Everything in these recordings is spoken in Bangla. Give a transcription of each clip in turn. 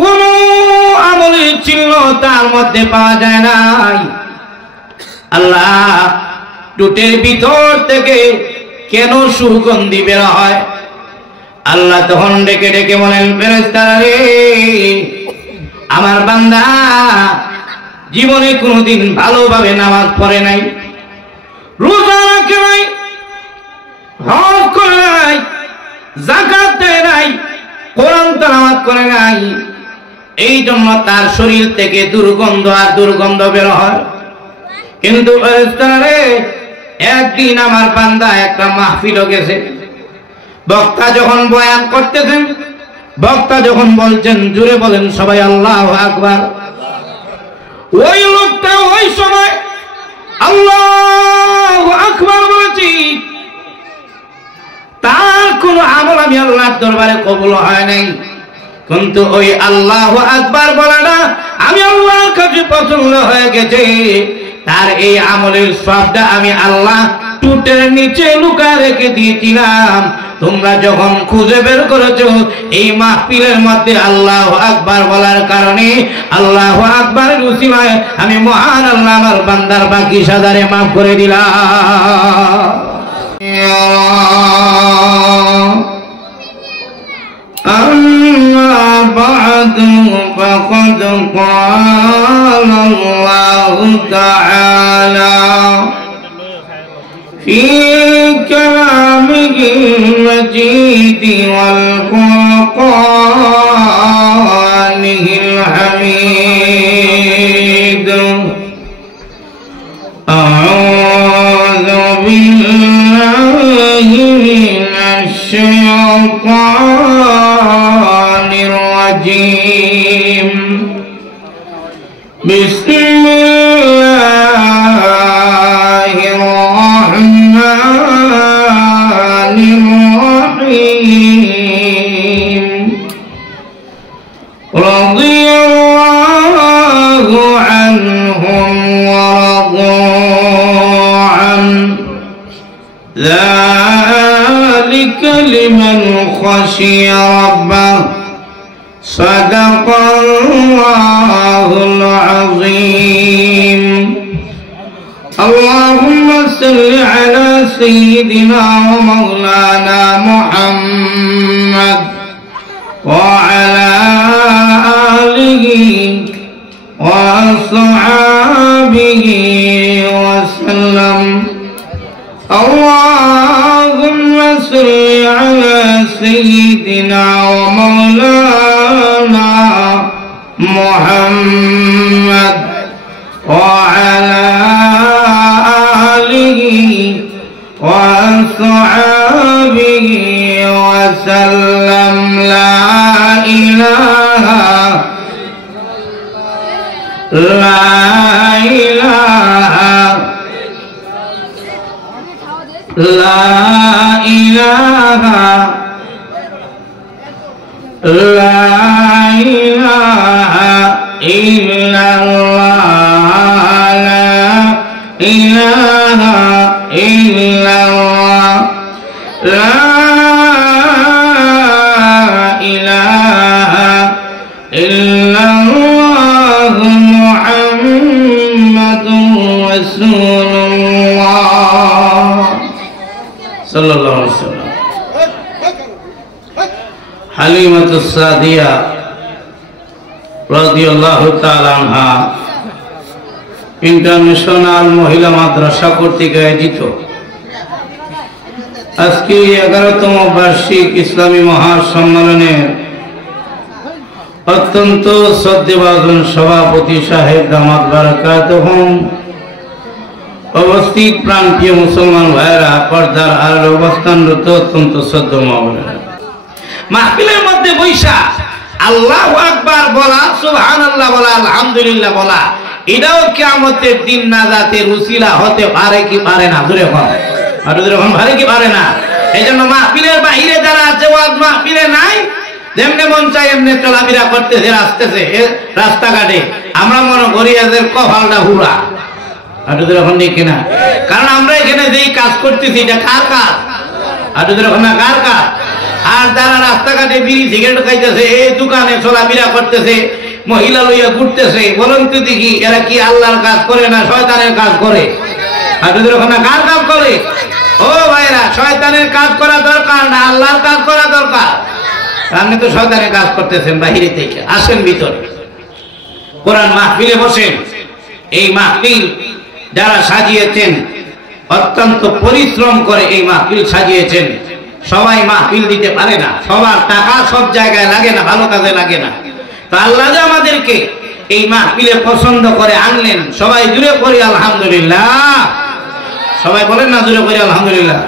কোন আমলের চিহ্ন তার মধ্যে পাওয়া যায় নাই। আল্লাহ টুটের ভিতর থেকে কেন সুগন্ধি বের হয়? আল্লাহ তখন ডেকে ডেকে বলেন, ফেরেশতারা রে, আমার বান্দা জীবনে কোনোদিন ভালোভাবে নামাজ পড়ে নাই, রোজা রাখে নাই, হজ করে নাই, যাকাত দেয় নাই, কোরআন তেলাওয়াত করে নাই, এই জন্য তার শরীর থেকে দুর্গন্ধ আর দুর্গন্ধ বের হয়। কিন্তু ফেরেশতারা রে, একদিন আমার বান্দা একটা মাহফিলে গেছে, বক্তা যখন বয়ান করতেছেন, বক্তা যখন বলছেন, জুড়ে বলেন সবাই আল্লাহু আকবার, ওই লোকটা ওই সময় আল্লাহু আকবার বলেছি, তার কোন আমল আমি আল্লাহর দরবারে কবুল হয় নাই, কিন্তু ওই আল্লাহু আকবার বলাটা আমি আল্লাহর কাছে পছন্দ হয়ে গেছে। তার এই আমলের সবটা আমি আল্লাহ টুটের নিচে লুকা রেখে দিয়েছিলাম। তোমরা যখন খুঁজে বের করেছো এই মাহফিলের মধ্যে আল্লাহু আকবার বলার কারণে, আল্লাহু আকবারের উসিলায় আমি মহান আল্লাহ আমার বান্দার বাকি সাজারে মাফ করে দিলাম। أما بعد فقد قال الله تعالى في كلامه المجيد والفرقانه الحميد أعوذ بالله من الشيطان الرجيم بسم الله الرحمن الرحيم رضي الله عنهم ورضوا عنه ذلك لمن خشي ربه صدق الله العظيم اللهم صل على سيدنا ومولانا محمد وعلى آله وأصحابه وسلم اللهم صل على سيدنا ومولانا محمد وعلى آله وأصحابه وسلم لا إله إلا الله لا إله إلا الله لا إله إلا الله محمد رسول الله صلى الله عليه وسلم হালিমাতুস সাদিয়া রাদিয়াল্লাহু তাআলা আনহা ইন্টারন্যাশনাল মহিলা মাদ্রাসা কর্তৃক আয়োজিত আজকে 11তম বার্ষিক ইসলামী মহাসম্মেলনের অত্যন্ত শ্রদ্ধেয়ভাজন সভাপতি সাহেব দামাত বারাকাতুহুম, উপস্থিত প্রান্তীয় মুসলমান ভাইয়েরা, পর্দার আড়ালে অবস্থানরত অত্যন্ত শ্রদ্ধেয় মাওলানা, মাহফিলের মধ্যে বৈশা আল্লাহু আকবার বলা, সুবহানাল্লাহ বলা, আলহামদুলিল্লাহ বলা, এটাও কিয়ামতের দিন নাজাতের উসিলা হতে পারে কি পারে না? জোরে বল, আর জোরে বল, পারে কি পারে না? এইজন্য মাহফিলের বাইরে যারা আছে, ওয়াজ মাহফিলে নাই, যেমনে মন চাই এমনি চলাফেরা করতেছে, আসতেছে রাস্তাঘাটে, আমরা মনে করি এদের কপালটা হুড়া, আর জোরে বল, ঠিক কিনা? কারণ আমরা এখানে যেই কাজ করতেছি এটা কার কাজ? আর যখন না কার কাজ। আর যারা রাস্তাঘাটে বিড়ি সিগারেট খাইতেছে, এই দোকানে চলাফেরা করতেছে, মহিলা লইয়া ঘুরতেছে, বলেন তো দেখি এরা কি আল্লাহর কাজ করে না শয়তানের কাজ করে? আর যখন না কার কাজ করে? ও ভাইরা, শয়তানের কাজ করা দরকার না আল্লাহর কাজ করা দরকার। আপনি তো শয়তানের কাজ করতেছেন বাহিরে থেকে। আসেন ভিতরে, কোরআন মাহফিলে বসেন। এই মাহফিল যারা সাজিয়েছেন অত্যন্ত পরিশ্রম করে এই মাহফিল সাজিয়েছেন। সবাই মাহফিল দিতে পারে না, সবার টাকা সব জায়গায় লাগে না, ভালো কাজে লাগে না। তো আল্লাহ যে আমাদেরকে এই মাহফিলে পছন্দ করে আনলেন, সবাই জুড়ে করি আলহামদুলিল্লাহ। সবাই বলেন না জুড়ে করি আলহামদুলিল্লাহ।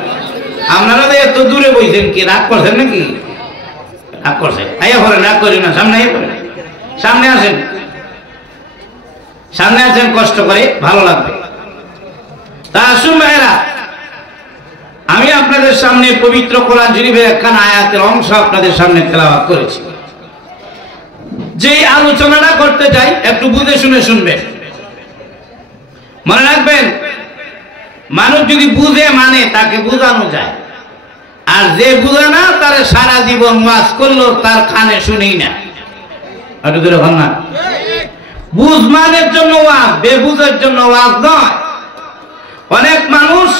আপনারা তো এত দূরে বইছেন, কি রাগ করছেন নাকি? রাগ করছেন? আইয়া বলেন, রাগ করি না, সামনে আইয়া বলেন, সামনে আসেন, সামনে আসেন, কষ্ট করে, ভালো লাগবে। তা আসুন ভাইরা, আমি আপনাদের সামনে পবিত্র কোরআন শরীফের একখানা আয়াতের অংশ আপনাদের সামনে তেলাওয়াত করেছি। যে আলোচনাটা করতে চাই একটু বুঝে শুনে শুনবেন। মনে রাখবেন, মানুষ যদি বুঝে মানে তাকে বুঝানো যায়, আর যে বুঝে না তার সারা জীবন ওয়াজ করলো তার কানে শুনেই না। না, বুঝমানের জন্য ওয়াজ, বেবুঝের জন্য ওয়াজ নয়। অনেক মানুষ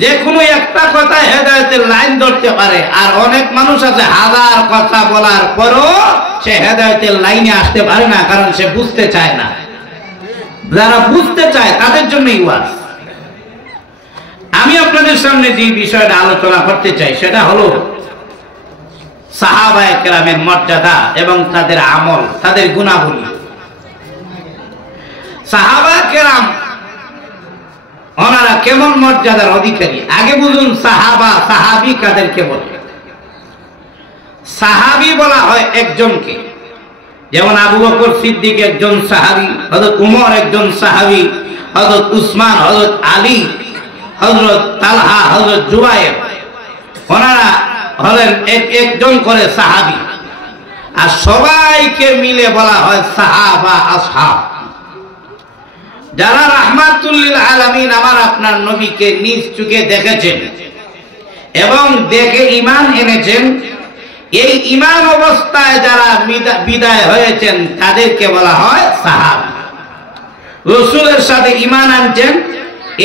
যে কোনো একটা কথা হেদায়েতের লাইন ধরতে পারে, আর অনেক মানুষ আছে হাজার কথা বলার পরও সে হেদায়েতের লাইনে আসতে পারে না, কারণ সে বুঝতে চায় না। যারা বুঝতে চায় তাদের জন্যই ওয়াজ। আমি আপনাদের সামনে যে বিষয়টা আলোচনা করতে চাই সেটা হলো সাহাবায়ে কেরামের মর্যাদা এবং তাদের আমল, তাদের গুণাবলী। সাহাবায়ে কেরাম ওনারা কেমন মর্যাদার অধিকারী? আগে বুঝুন সাহাবা, সাহাবী কাদেরকে বলে? সাহাবী বলা হয় একজনকে, যেমন আবু বকর সিদ্দিক একজন সাহাবী, হযরত উমর একজন সাহাবী, হযরত উসমান, হযরত আলী, হযরত তালহা, হযরত জুবায়ের, ওনারা হলেন একজন করে সাহাবী। আর সবাইকে মিলে বলা হয় সাহাবা, আসহাব। যারা রাহমাতুল লিল আলামিন আমার আপনার নবীকে নিজ চোখে দেখেছেন এবং দেখে ঈমান এনেছেন, এই ঈমান অবস্থায় যারা বিদায় হয়েছেন তাদেরকে বলা হয় সাহাবী। রাসূলের সাথে ঈমান আনছেন,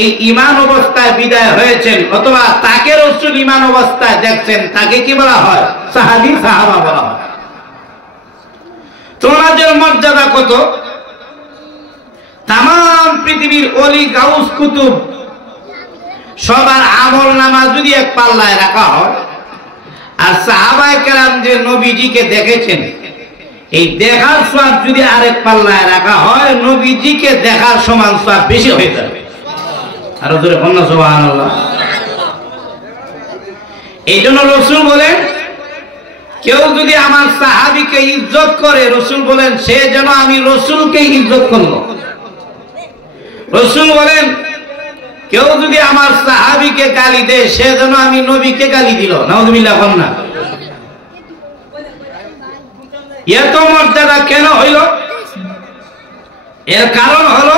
এই ঈমান অবস্থায় বিদায় হয়েছেন, অথবা তাকে রাসূল ঈমান অবস্থায় দেখছেন, তাকে কি বলা হয়? সাহাবী, সাহাবা বলা হয়। তোমাদের মর্যাদা কত! তাম পৃথিবীর অলি গাউস কুতুব সবার আমল নামা যদি এক পাল্লায় রাখা হয়, আর সাহাবায়ে কেরাম যে নবীজিকে দেখেছেন এই দেখার সওয়াব যদি আরেক পাল্লায় রাখা হয়, নবীজিকে দেখার সমান সওয়াব বেশি হয়ে যাবে। আর জোরে বলুন সুবহানাল্লাহ। এই জন্য রাসূল বলেন, কেউ যদি আমার সাহাবীকে ইজ্জত করে, রাসূল বলেন সে যেন আমি রাসূলকে ইজ্জত করলো। রাসূল বলেন, কেউ যদি আমার সাহাবীকে গালি দেয়, সে যেন আমি নবীকে গালি দিল। নাউযুবিল্লাহ। বলনা এত মর্যাদা কেন হইল? এর কারণ হলো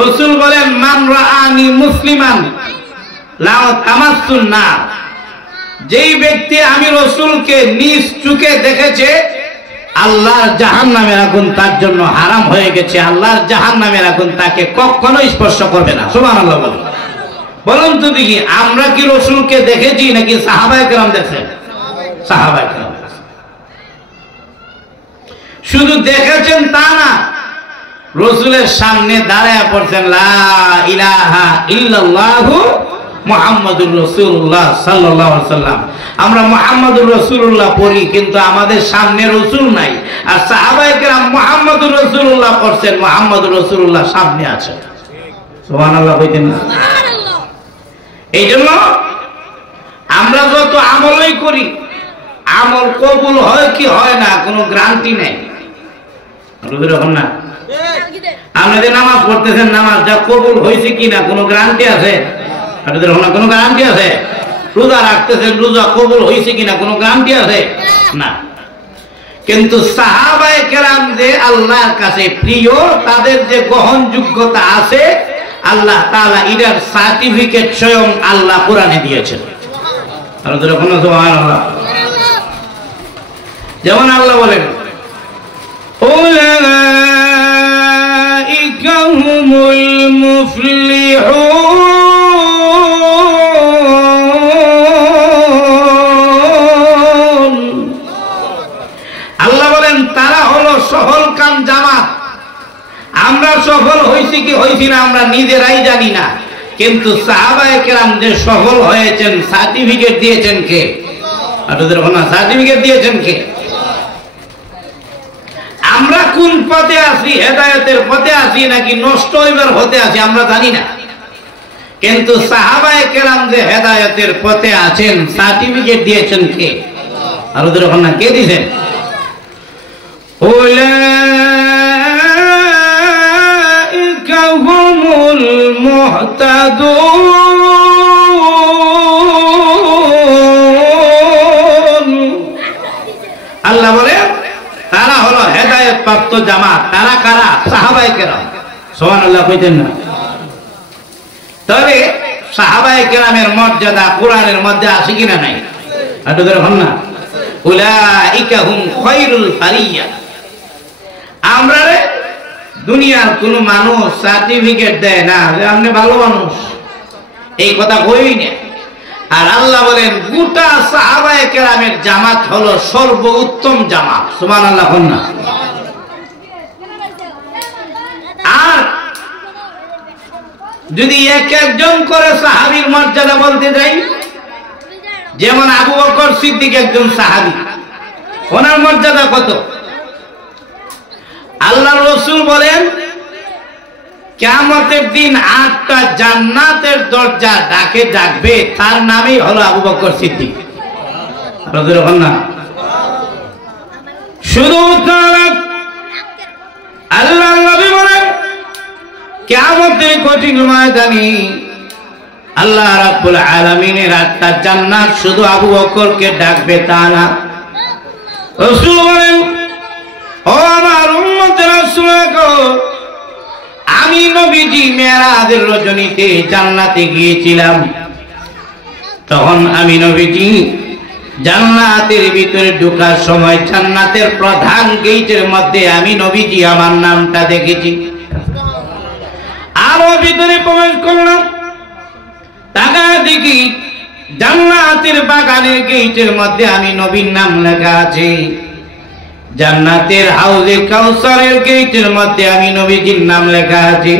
রাসূল বলেন, মান রাআনি মুসলিমান লাউ তামাসসুন নার। যেই ব্যক্তি আমি রাসূলকে নিজ চোখে দেখেছে, আল্লাহর জাহান্নামের আগুন তার জন্য হারাম হয়ে গেছে। আল্লাহর জাহান্নামের আগুন তাকে কখনো স্পর্শ করবে না। সুবহানাল্লাহ। বলুন তো দেখি, আমরা কি রাসূলকে দেখেছি নাকি সাহাবায়ে কেরাম দেখেছেন? সাহাবায়ে কেরাম শুধু দেখেছেন তা না, রাসূলের সামনে দাঁড়ায় পড়ছেন লা ইলাহা ইল্লাল্লাহু মুহাম্মাদুর রাসূলুল্লাহ সাল্লাল্লাহু আলাইহি ওয়াসাল্লাম। আমরা মুহাম্মাদুর রাসূলুল্লাহ পড়ি, কিন্তু আমাদের সামনে রাসূল নাই। আর সাহাবায়ে কেরাম মুহাম্মাদুর রাসূলুল্লাহ পড়ছেন, মুহাম্মাদুর রাসূলুল্লাহ সামনে আছেন। সুবহানাল্লাহ কইতেন না? এইজন্য আমরা যত আমলই করি, আমল কবুল হয় কি হয় না কোনো গ্যারান্টি নেই। বুঝলেন না? আপনাদের নামাজ পড়তেছেন, নামাজটা কবুল হয়েছে কিনা কোনো গ্যারান্টি আছে? আপনাদের কোনো গ্যারান্টি আছে? রোজা রাখতেছেন, রোজা কবুল হয়েছে কিনা কোনো গ্যারান্টি আছে? না। কিন্তু সাহাবায়ে কেরাম যে আল্লাহর কাছে প্রিয়, তাদের যে গ্রহণযোগ্যতা আছে, আল্লাহ তাআলা এর সার্টিফিকেট স্বয়ং আল্লাহ কোরআনে দিয়েছেন। আর যখন সুবহানাল্লাহ, যেমন আল্লাহ বলেন উলাইকা হুমুল মুফলিহুন, আল্লাহ বলেন তারা হলো সফল কাম জামাত। আমরা সফল হইছি কি হইছি না আমরা নিজেরাই জানি না, কিন্তু সাহাবায়ে কেরাম যে সফল হয়েছেন সার্টিফিকেট দিয়েছেন কে? সার্টিফিকেট দিয়েছেন কে? আমরা কোন পথে আছি, হেদায়েতের পথে আছি নাকি নষ্ট হইবার পথে আছি আমরা জানি না, কিন্তু সাহাবায়ে কেরাম যে হেদায়েতের পথে আছেন সার্টিফিকেট দিয়েছেন কে? আর ওদের ওখানে কে দিয়েছেন? উলাইকা হুমুল মুহতাদুন, আল্লাহ বলে তারা হলো হেদায়েত প্রাপ্ত জামাত। তারা কারা? সাহাবায়ে কেরাম। সুবহানাল্লাহ কইতেন না? তবে সাহাবায়ে কেরামের মর্যাদা কোরআনের মধ্যে আছে কিনা নাই? একটু ধরে হন না। উলাইকা হুম খায়রুল বারিয়া। আমরা দুনিয়ার কোন মানুষ সার্টিফিকেট দেয় না যে আপনি ভালো মানুষ, এই কথা কই না। আর আল্লাহ বলেন গোটা সাহাবায়ে কেরামের জামাত হলো সর্বোত্তম জামাত। সুবহানাল্লাহ বলেন না? আর যদি এক একজন করে সাহাবীর মর্যাদা বলতে যাই, যেমন আবু বকর সিদ্দিক একজন সাহাবী, ওনার মর্যাদা কত? আল্লাহর রাসূল বলেন কিয়ামতের দিন 8টা জান্নাতের দরজা ডাকে ডাকবে, তার নামই হলো আবু বকর সিদ্দিক। রাদিয়াল্লাহু আনহু। শুধু আল্লাহর নবী বলেন কিয়ামতের কঠিন ময়দানে আল্লাহ রাব্বুল আলামিনের 8টা জান্নাত শুধু আবু বকরকে ডাকবে তা না। রাসূল বলেন ও আমার উম্মতেরা শুনে গো, আমি নবীজি মেরাজের রজনীতে জান্নাতে গিয়েছিলাম। তখন আমি নবীজি জান্নাতের ভিতরে ঢোকার সময় জান্নাতের প্রধান গেটের মধ্যে আমি নবীজি আমার নামটা দেখেছি। আরো ভিতরে প্রবেশ করলাম, তাকা দেখি জান্নাতের বাগানের গেটের মধ্যে আমি নবীর নাম লেখা আছে। জান্নাতের হাউজে কাউসারের গেটের মধ্যে আমি নবীজির নাম লেখা আছে।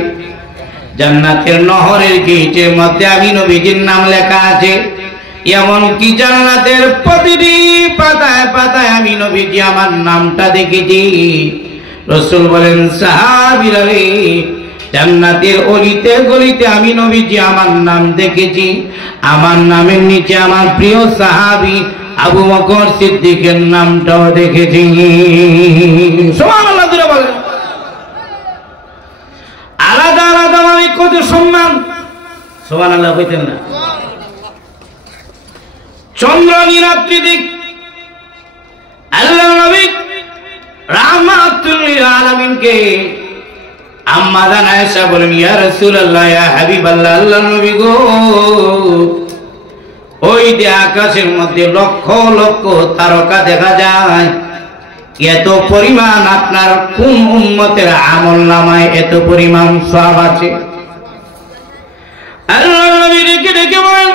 জান্নাতের নহরের গেটের মধ্যে আমি নবীজির নাম লেখা আছে। এমনকি জান্নাতের প্রতিটি পাতায় পাতায় আমি নবীজি আমার নামটা দেখেছি। রাসূল বলেন সাহাবীরা রে, জান্নাতের অলিতে গলিতে আমি নবীজি আমার নাম দেখেছি। আমার নামের নিচে আমার প্রিয় সাহাবী আবু বকর সিদ্দিকের নামটাও দেখেছি। সুবহানাল্লাহ বলেন। আলাদা আলাদা মানে কত সম্মান। সুবহানাল্লাহ কইতেন না? চন্দ্র নিরাত্রি দিক আল্লাহর নবী রাহমাতুল লিল আলামিনকে আম্মা জান আয়েশা বলেন ইয়া রাসূলুল্লাহ ইয়া হাবিবাল্লাহ, আল্লাহর নবী গো, ওই যে আকাশের মধ্যে লক্ষ লক্ষ তারকা দেখা যায়, এত পরিমাণ আপনার কোন উম্মতের আমলনামায় এত পরিমাণ সওয়াব আছে? আল্লাহর নবী ডেকে ডেকে বলেন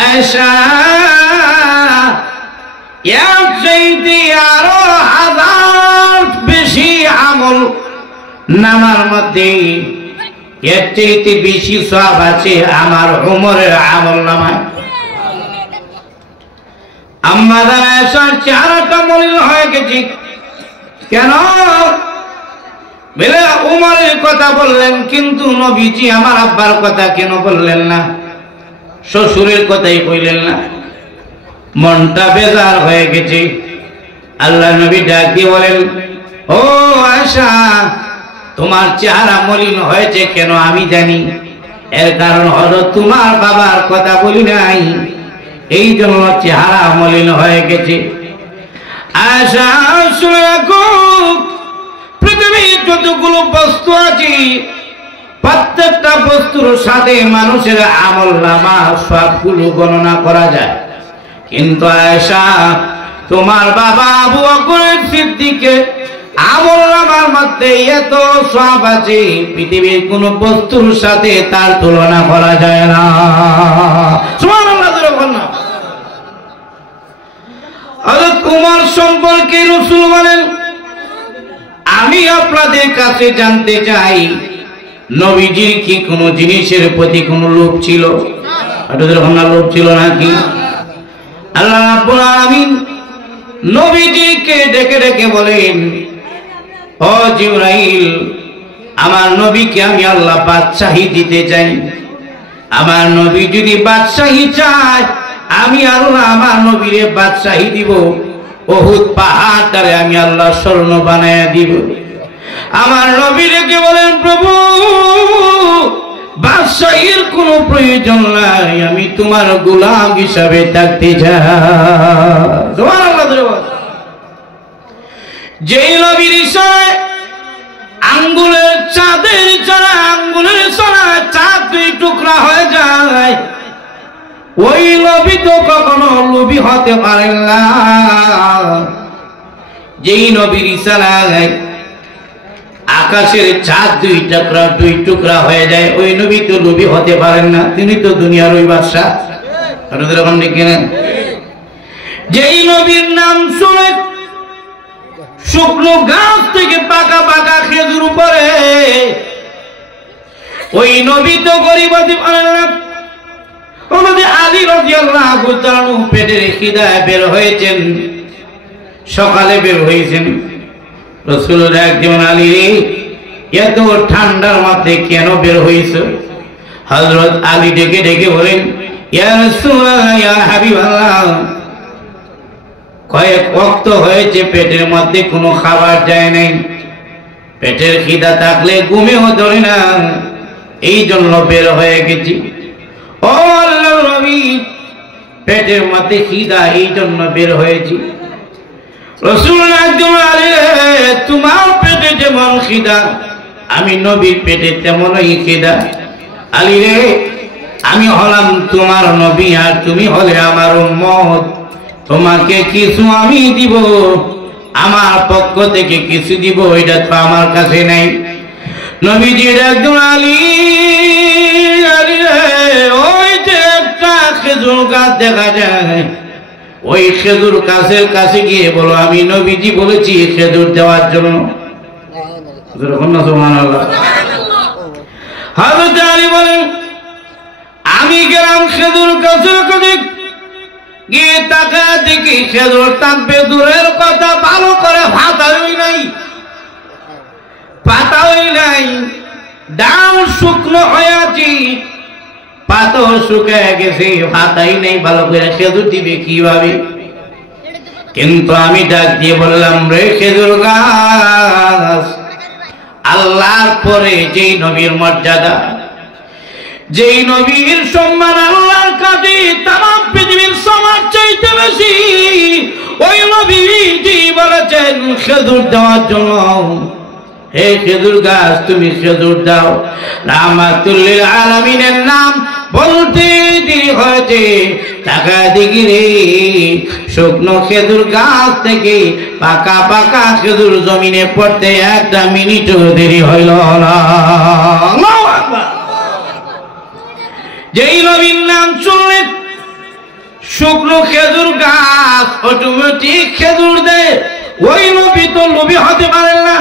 আয়েশা, এর চাইতে আরো 1000 বেশি আমল নামার মধ্যে, এর চাইতে বেশি সওয়াব আছে আমার উমরের আমলনামায়। আম্মা জান আয়েশার চেহারাটা মলিন হয়ে গেছে। কেন? বলে উমরের কথা বললেন, কিন্তু নবীজি আমার আব্বার কথা কেন বললেন না? শ্বশুরের কথাই কইলেন না। মনটা বেজার হয়ে গেছে। আল্লাহ নবী ডাক দিয়ে বলেন ও আয়েশা, তোমার চেহারা মলিন হয়েছে কেন আমি জানি। এর কারণ হলো তোমার বাবার কথা বলি নাই, এই জন্য চেহারা মলিন হয়ে গেছে। আয়েশা শুনে রাখো, পৃথিবীর যতগুলো বস্তু আছে প্রত্যেকটা বস্তুর সাথে মানুষের আমলনামা সবগুলো গণনা করা যায়। কিন্তু আয়েশা তোমার বাবা আবু বকর সিদ্দিকের আমলনামার মধ্যে এত সওয়াব আছে পৃথিবীর কোন বস্তুর সাথে তার তুলনা করা যায় না। সুবহানাল্লাহ। হযরত উমর সম্পর্কে রাসূল বলেন, আমি আপনাদের কাছে জানতে চাই নবীজির কি কোন জিনিসের প্রতি কোন লোভ ছিল? লোভ ছিল নাকি? আল্লাহ রাব্বুল আলামিন নবীজিকে ডেকে ডেকে বলেন, ও জিবরাইল, আমার নবীকে আমি আল্লাহ বাদশাহী দিতে চাই। আমার নবী যদি বাদশাহী চায়, আমি আল্লাহ আমার নবীরে বাদশাহী দিব। উহুদ পাহাড়টারে আমি আল্লাহ স্বর্ণ বানায়া দিব। আমার নবীরে কে বলেন, প্রভু বাদশাহীর কোনো প্রয়োজন নাই, আমি তোমার গোলাম হিসাবে থাকতে চাই। সুবহানাল্লাহ। যেই নবীর ইশারায় আঙ্গুলের চাঁদের চড়া আঙ্গুলের চড়া চাঁদ দুই টুকরা হয়ে যায়, ওই নবী তো কখনো লোভী হতে পারেন না। যেই নবীর ইশারায় আকাশের চাঁদ দুই টুকরা হয়ে যায়, ওই নবী তো লোভী হতে পারেন না। তিনি তো দুনিয়ার ওই বাদশা। যেই নবীর নাম শুনে শুকনো গাছ থেকে পাকা পাকা খেজুর উপরে, ওই নবী তো গরিব হতে পারেন না। আলী রাদিয়াল্লাহু তাআলা পেটের খিদায় বের হয়েছেন, সকালে বের হয়েছেন। রাসূলুল্লাহ একজন, আলী রে, এত ঠান্ডার মধ্যে কেন বের হয়েছে? হযরত আলী ডেকে ডেকে বলেন, ইয়া রাসূলুল্লাহ, ইয়া হাবিবাল্লাহ, কয়েক ওয়াক্ত হয়েছে পেটের মধ্যে কোনো খাবার যায় নাই, পেটের খিদা থাকলে ঘুমেও ধরে না, এই জন্য বের হয়ে গেছি। ও আল্লাহর নবী, পেটের মধ্যে খিদা, এই জন্য বের হয়েছি। রাসূলুল্লাহ একজন, আলী তোমার পেটে যেমন খিদা, আমি নবীর পেটে তেমনই খিদা। আলী রে, আমি হলাম তোমার নবী আর তুমি হলে আমার উম্মত, তোমাকে কিছু আমি দিব, আমার পক্ষ থেকে কিছু দিব, এটা তো আমার কাছে নাই। নবীজির একজন, আলী, আলী রে, ওই যে একটা খেজুর গাছ দেখা যায়, ওই খেজুর গাছের কাছে গিয়ে বলো আমি নবীজি বলেছি খেজুর দেওয়ার জন্য। হযরত আলী বলেন, আমি গেলাম খেজুর গাছের কাছে গিয়ে তাকা দেখি খেজুর টানবে দূরের কথা, ভালো করে পাতাই নাই, ডাল শুকনো হয়ে আছে, পাতাও শুকিয়ে গেছে, পাতাই নেই, ভালো করে খেজুর দিবে কিভাবে? কিন্তু আমি ডাক দিয়ে বললাম, রে খেজুর গাছ, আল্লাহর পরে যেই নবীর মর্যাদা, যেই নবীর সম্মান আল্লাহর কাছে তামাম পৃথিবীর সমাজ চাইতে বেশি, ওই নবীজি বলেছেন খেজুর দেওয়ার জন্য। হে খেজুর গাছ, তুমি খেজুর দাও। রাহমাতুল লিল আলামিনের নাম বলতে দেরি হয়েছে, টাকা দেখি রে, শুকনো খেজুর গাছ থেকে পাকা পাকা খেজুর জমিনে পড়তে একটা মিনিটও দেরি হইল না। আল্লাহু আকবার। যেই নবীর নাম শুনলে শুকনো খেজুর গাছ অটোমেটিক খেজুর দেয়, ওই নবী তো লোভী হতে পারেন না।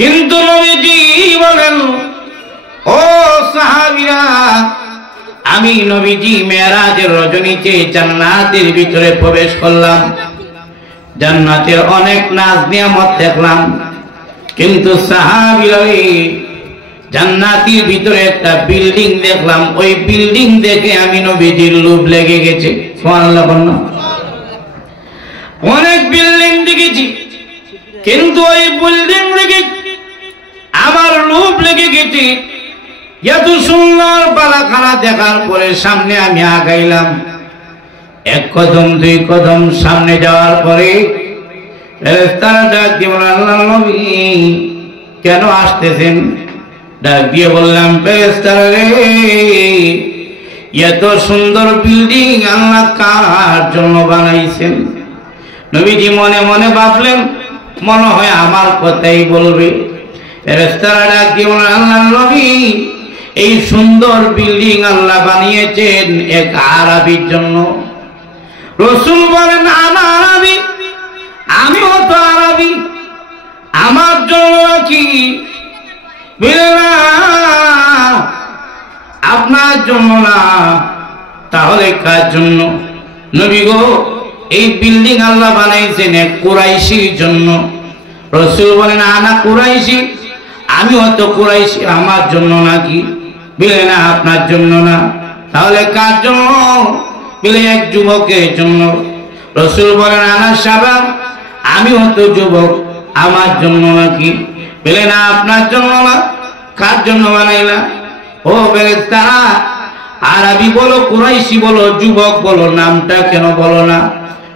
কিন্তু নবীজি বলেন, ও সাহাবীরা, আমি নবীজি মেরাজের রজনীতে জান্নাতের ভিতরে প্রবেশ করলাম, জান্নাতের অনেক নাজ নিয়ামত দেখলাম, কিন্তু সাহাবীরা জান্নাতের ভিতরে একটা বিল্ডিং দেখলাম, ওই বিল্ডিং দেখে আমি নবীজির লোভ লেগে গেছে। সুবহানাল্লাহ। অনেক বিল্ডিং দেখেছি, কিন্তু ওই বিল্ডিং দেখে আমার লোভ লেগে গেছে। এত সুন্দর বালাখানা দেখার পরে সামনে আমি আগাইলাম, এক কদম দুই কদম সামনে যাওয়ার পরে ফেরেশতারা ডাক দিয়ে বলল, আল্লাহর নবী কেন আসতেছেন? ডাক দিয়ে বললাম, ফেরেশতারা রে, এত সুন্দর বিল্ডিং আল্লাহ কার জন্য বানাইছেন? নবীজি মনে মনে ভাবলেন, মনে হয় আমার কথাই বলবে। ফেরেশতারা ডাক দিয়ে বললেন, আল্লাহর নবী, এই সুন্দর বিল্ডিং আল্লাহ বানিয়েছেন এক আরবীর জন্য। রাসূল বলেন, আনা আরবী, আমিও তো আরবী, আমার জন্য কি? আপনার জন্য না, তাহলে কার জন্য? নবী গো, এই বিল্ডিং আল্লাহ বানাইছেন এক কুরাইশির জন্য। রাসূল বলেন, আনা কুরাইশি, আমিও তো কুরাইশি, আমার জন্য নাকি? বলে না, আপনার জন্য না, তাহলে কার জন্য? বলে এক যুবকের জন্য। রাসূল বলেন, আনা শাবাব, আমিও তো যুবক, আমার জন্য নাকি? বলে না, আপনার জন্য না, কার জন্য বানাইলা? ও ফেরেশতারা, আরবি বলো, কুরাইশি বলো, যুবক বলো, নামটা কেন বলো না?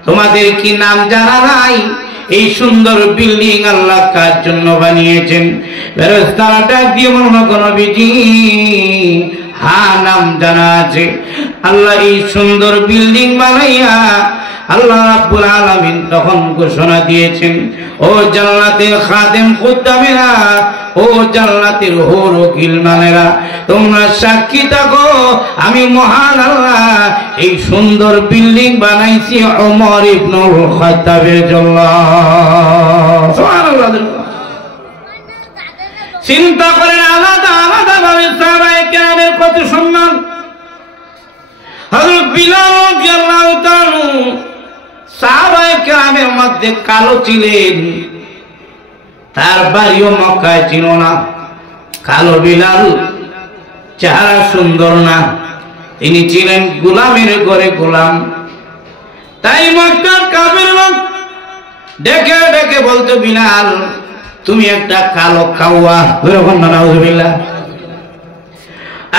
তোমাদের কি নাম জানা নাই? এই সুন্দর বিল্ডিং আল্লাহ কার জন্য বানিয়েছেন? ফেরেশতারা ডাক দিয়ে বলল, নবীজি, হ্যাঁ, নাম জানা আছে। আল্লাহ এই সুন্দর বিল্ডিং বানাইয়া আল্লাহ রাব্বুল আলামিন তখন ঘোষণা দিয়েছেন, ও জান্নাতের খাদেম খুদ্দামেরা, ও জান্নাতের হুর ও গিলমানেরা, তোমরা সাক্ষী থাকো, আমি মহান আল্লাহ এই সুন্দর বিল্ডিং বানাইছি ওমর ইবনুল খাত্তাবের জন্য। সুবহানাল্লাহ। চিন্তা করেন, আলাদা আলাদা ভাবে সাহাবায়ে কেরামের কত সম্মান। হযরত বিলাল রাদিয়াল্লাহু তাআলা সাহাবায়ে কেরামের মধ্যে কালো ছিলেন, তার বাড়িও মক্কায় ছিল না। কালো বিলাল, চেহারা সুন্দর না, তিনি ছিলেন গোলামের ঘরে গোলাম। তাই মক্কার কাফের লোক ডেকে ডেকে বলতো, বিলাল, তুমি একটা কালো কাউয়া। নাউযুবিল্লাহ।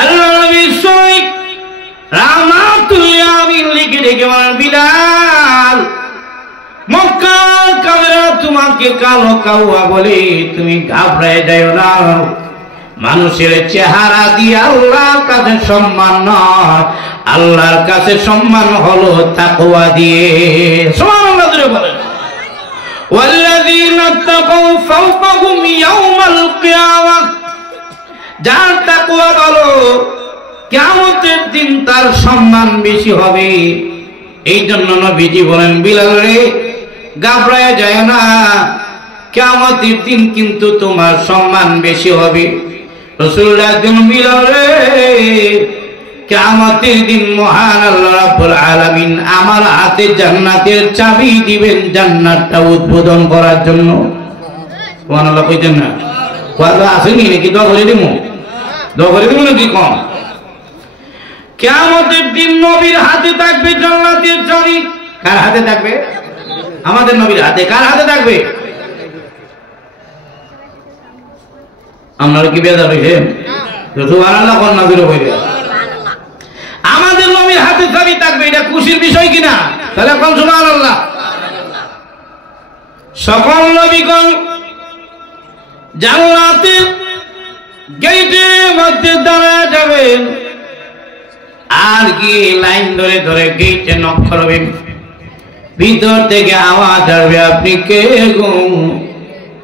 আল্লাহ নবী রাহমাতুল্লাহ আলাইহি লিখে ডেকে বলেন, বিলাল, মক্কার কাফেররা তোমাকে কালো কাউয়া বলে, তুমি ঘাবড়ায় যাও না। মানুষের চেহারা দিয়ে আল্লাহর কাছে সম্মান নয়, আল্লাহর কাছে সম্মান হলো তাকওয়া দিয়ে। সুবহানাল্লাহ বলেন। ওয়াল্লাযীনা তাকাউ ফাওকাহুম ইয়াওমাল কিয়ামাহ, যার তাকওয়া ভালো, কিয়ামতের দিন তার সম্মান বেশি হবে। এই জন্য নবীজি বলেন, বিলাল রে, ঘাবড়ায় যায় না, কিয়ামতের দিন কিন্তু তোমার সম্মান বেশি হবে। রাসূলুল্লাহ বলেন, বিলাল রে, কিয়ামতের দিন মহান আল্লাহ রাব্বুল আলামিন আমার হাতে জান্নাতের চাবি দিবেন, জান্নাতটা উদ্বোধন করার জন্য। সুবহানাল্লাহ কইতেন না? কথা আসেনি নাকি? দোয়া করে দিমু, দোয়া করে দিমু নাকি কম? কিয়ামতের দিন নবীর হাতে থাকবে জান্নাতের চাবি। কার হাতে থাকবে? আমাদের নবীর হাতে। কার হাতে থাকবে? আপনারা কি বেজার হইছেন? সুবহানাল্লাহ কোন নবীর বইরে আমাদের নবীর হাতে চাবি থাকবে, এটা খুশির বিষয় কিনা? তাহলে কোন সুবহানাল্লাহ। সকল নবীগণ জান্নাতের গেটের মধ্যে দাঁড়ায় যাবেন, আর গিয়ে লাইন ধরে ধরে গেটে নক করবেন। ভিতর থেকে আওয়াজ আসবে, আপনি কে গো?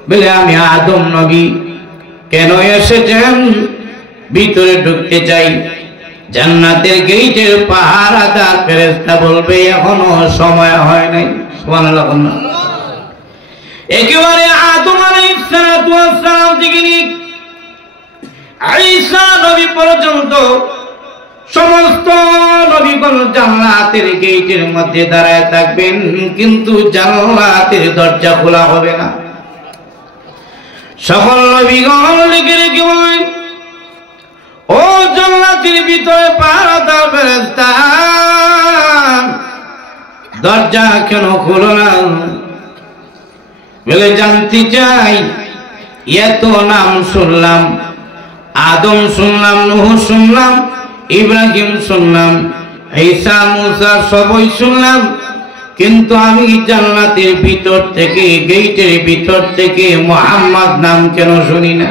বলে, আমি আদম নবী। কেন এসেছেন? ভিতরে ঢুকতে চাই। জান্নাতের গেটের পাহারাদার ফেরেশতা বলবে, এখনো সময় হয় নাই। সুবহানাল্লাহ। একেবারে আদম আলাইহিস সালাতু ওয়াস সালাম থেকে নিয়ে ঈসা নবী পর্যন্ত সমস্ত নবীগণ জান্নাতের গেটের মধ্যে দাঁড়ায় থাকবেন, কিন্তু জান্নাতের দরজা খোলা হবে না। সকল নবীগণ লিখে রেখে বলেন, ও জান্নাতের ভিতরে পাহারাদার ফেরেশতা, দরজা কেন খোলো না? বলে, জানতে চাই। এত নাম শুনলাম, আদম শুনলাম, নূহ শুনলাম, ইব্রাহিম শুনলাম, ঈসা মুসা সবই শুনলাম, কিন্তু আমি জান্নাতের ভিতর থেকে, গেটের ভিতর থেকে মুহাম্মদ নাম কেন শুনি না?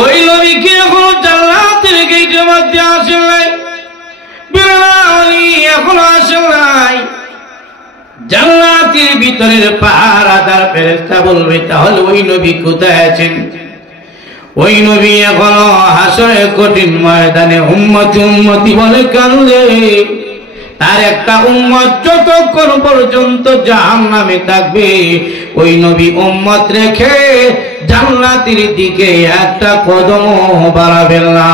ওই নবীকে এখনো জান্নাতের গেটের মধ্যে আসেন নাই, এখনো আসেন নাই। জান্নাতের ভিতরের পাহারাদার ফেরেশতা বলবে তাহলে ওই নবী কোথায় আছেন? ওই নবী এখনো হাসরের কঠিন ময়দানে উম্মতি উম্মতি বলে কান্দে। তার একটা উম্মত যতক্ষণ পর্যন্ত জাহান্নামে থাকবে ওই নবী উম্মত রেখে জান্নাতের দিকে একটা কদম বাড়াবেন না।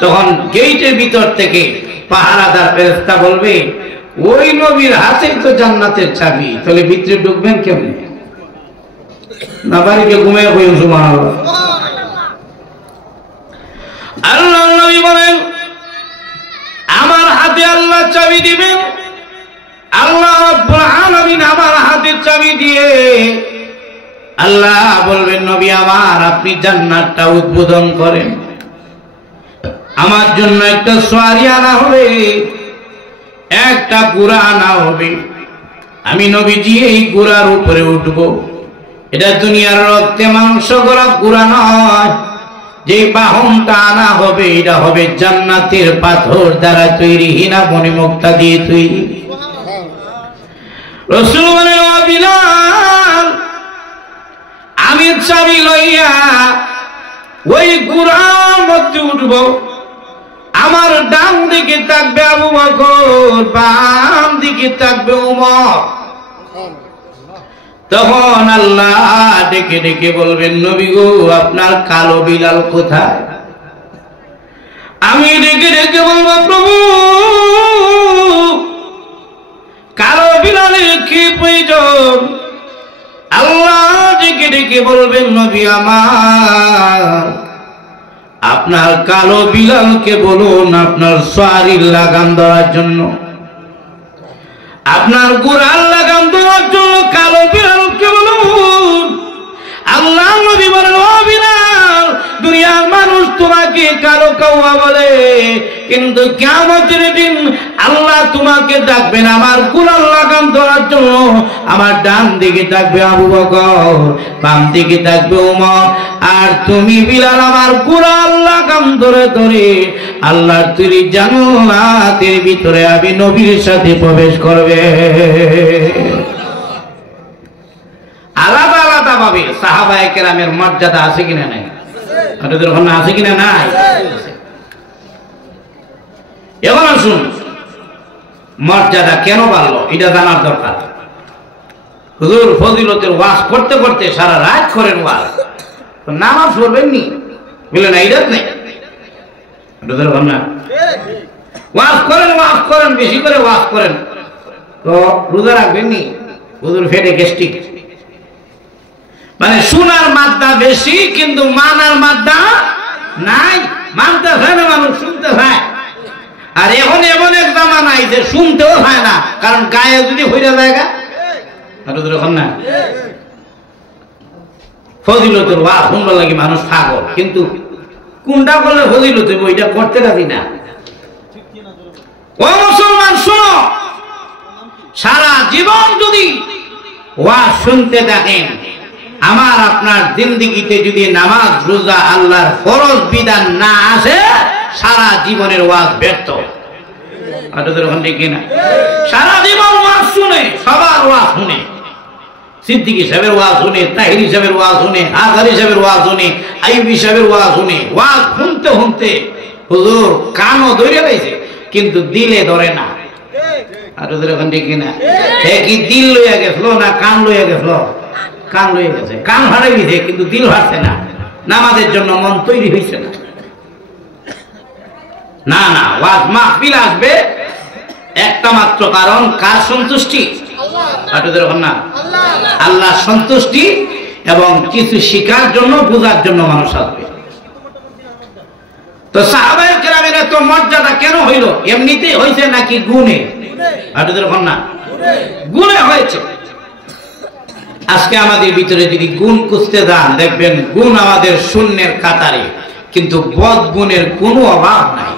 তখন গেটের ভিতর থেকে পাহারাদার ফেরেশতা বলবে ওই নবীর হাতে তো জান্নাতের চাবি, তাহলে ভিতরে ঢুকবেন কেমনে? না বাড়িতে ঘুমিয়ে বলুন সুবহানাল্লাহ। আল্লাহর নবী বলেন আমার হাতে আল্লাহ চাবি দিবেন। আল্লাহ রাব্বুল আলামিন আমার হাতে চাবি দিয়ে আল্লাহ বলবেন নবী আমার আপনি জান্নাতটা উদ্বোধন করেন, আমার জন্য একটা সওয়ারি আনা হবে, একটা ঘোড়া আনা হবে, আমি নবীজি এই ঘোড়ার উপরে উঠব। এটা দুনিয়ার রক্তে মাংস করা ঘোড়া নয়, যে বাহনটা আনা হবে এটা হবে জান্নাতের পাথর দ্বারা তৈরি, হীরা মণিমুক্তা দিয়ে তৈরি। রাসূল বলেন ও বিলাল আমি চাবি লইয়া ওই ঘোড়ার মধ্যে উঠব, আমার ডান দিকে থাকবে আবু বকর, বাম দিকে থাকবে উমর। তখন আল্লাহ ডেকে ডেকে বলবেন নবী গো আপনার কালো বিলাল কোথায়? আমি ডেকে ডেকে বলবো প্রভু কালো বিলালের কি প্রয়োজন? আল্লাহ ডেকে ডেকে বলবেন নবী আমার আপনার কালো বিলালকে বলুন আপনার সওয়ারির লাগাম দেওয়ার জন্য, আপনার ঘোড়ার লাগাম দেওয়ার জন্য কালো বিলালকে বলুন। আল্লাহ নবী বলেন ও বিলাল দুনিয়ার মানুষ তোমাকে কালো কাওয়া বলে, কিন্তু কিয়ামতের দিন আল্লাহ তোমাকে ডাকবেন আমার ঘোড়ার লাগাম দেওয়ার জন্য। আমার ডান দিকে থাকবে আবু বকর, বাম দিকে থাকবে উমর, আর তুমি বিলাল আমার ঘোড়ার লাগাম ধরে ধরে আল্লাহর তৈরি জান্নাতের ভিতরে আমি নবীর সাথে প্রবেশ করবে। আলাদা আলাদা ভাবে সাহাবায়ে কেরামের মর্যাদা আছে কিনা নাই? আপনাদের ওখানে আছে কিনা নাই? এবার আসুন মর্যাদা কেন বাড়লো এটা জানার দরকার। হুজুর ফজিলতের ওয়াজ করতে করতে সারা রাত করেন ওয়াজ, নামাজ পড়বেন নি বলে না ইরাত নেই। আপনাদের ওখানে ওয়াজ করেন বেশি করে ওয়াজ করেন, তো রোজা রাখবেন নি? হুজুর ফেটে গ্যাস্ট্রিক, মানে শোনার মাত্রা বেশি কিন্তু মানার মাত্রা নাই। মানতে হয় না মানুষ, শুনতে হয়। আর এখন এমন এক জামানা আইছে শুনতেও হয় না, কারণ গায়ে যদি হইরা জায়গা না ফজিলতের ওয়াজ শুনবার লাগে মানুষ পাগল, কিন্তু কোনটা করলে ফজিলত হইব এটা করতে রাজি না। ও মুসলমান শোনো, সারা জীবন যদি ওয়াজ শুনতে থাকেন, আমার আপনার জিন্দেগিতে যদি নামাজ রোজা আল্লাহর ফরজ বিধান না আসে সারা জীবনের ওয়াজ ব্যর্থ। সারা জীবন ওয়াজ শুনে, সবার ওয়াজ শুনে, সিদ্দিকী সাহেবের ওয়াজ শুনে, তাহিরি সাহেবের ওয়াজ শুনে, আজহারি সাহেবের ওয়াজ শুনে, আইয়ুবী সাহেবের ওয়াজ শুনে, ওয়াজ শুনতে শুনতে হুজুর কানও ধরে রয়েছে কিন্তু দিলে ধরে না। আর ওখান থেকে না কি দিল লইয়া গেছিল না কান লইয়া গেছিল? কান লইয়া গেছে, কান হারাই দিছে কিন্তু দিল হারছে না, নামাজের জন্য মন তৈরি হয়েছে না। না না, ওয়াজ মাহফিল আসবে একটা মাত্র কারণ, কার সন্তুষ্টি? আল্লাহ সন্তুষ্টি এবং কিছু শিখার জন্য বোঝার জন্য মানুষ আসবে। তো সাহাবায়ে কেরামের এত মর্যাদা কেন হইল? এমনিতেই হয়েছে নাকি গুণে? গুণে হয়েছে। আজকে আমাদের ভিতরে যদি গুণ খুঁজতে যান দেখবেন গুণ আমাদের শূন্যের কাতারে, কিন্তু বদ গুণের কোনো অভাব নাই।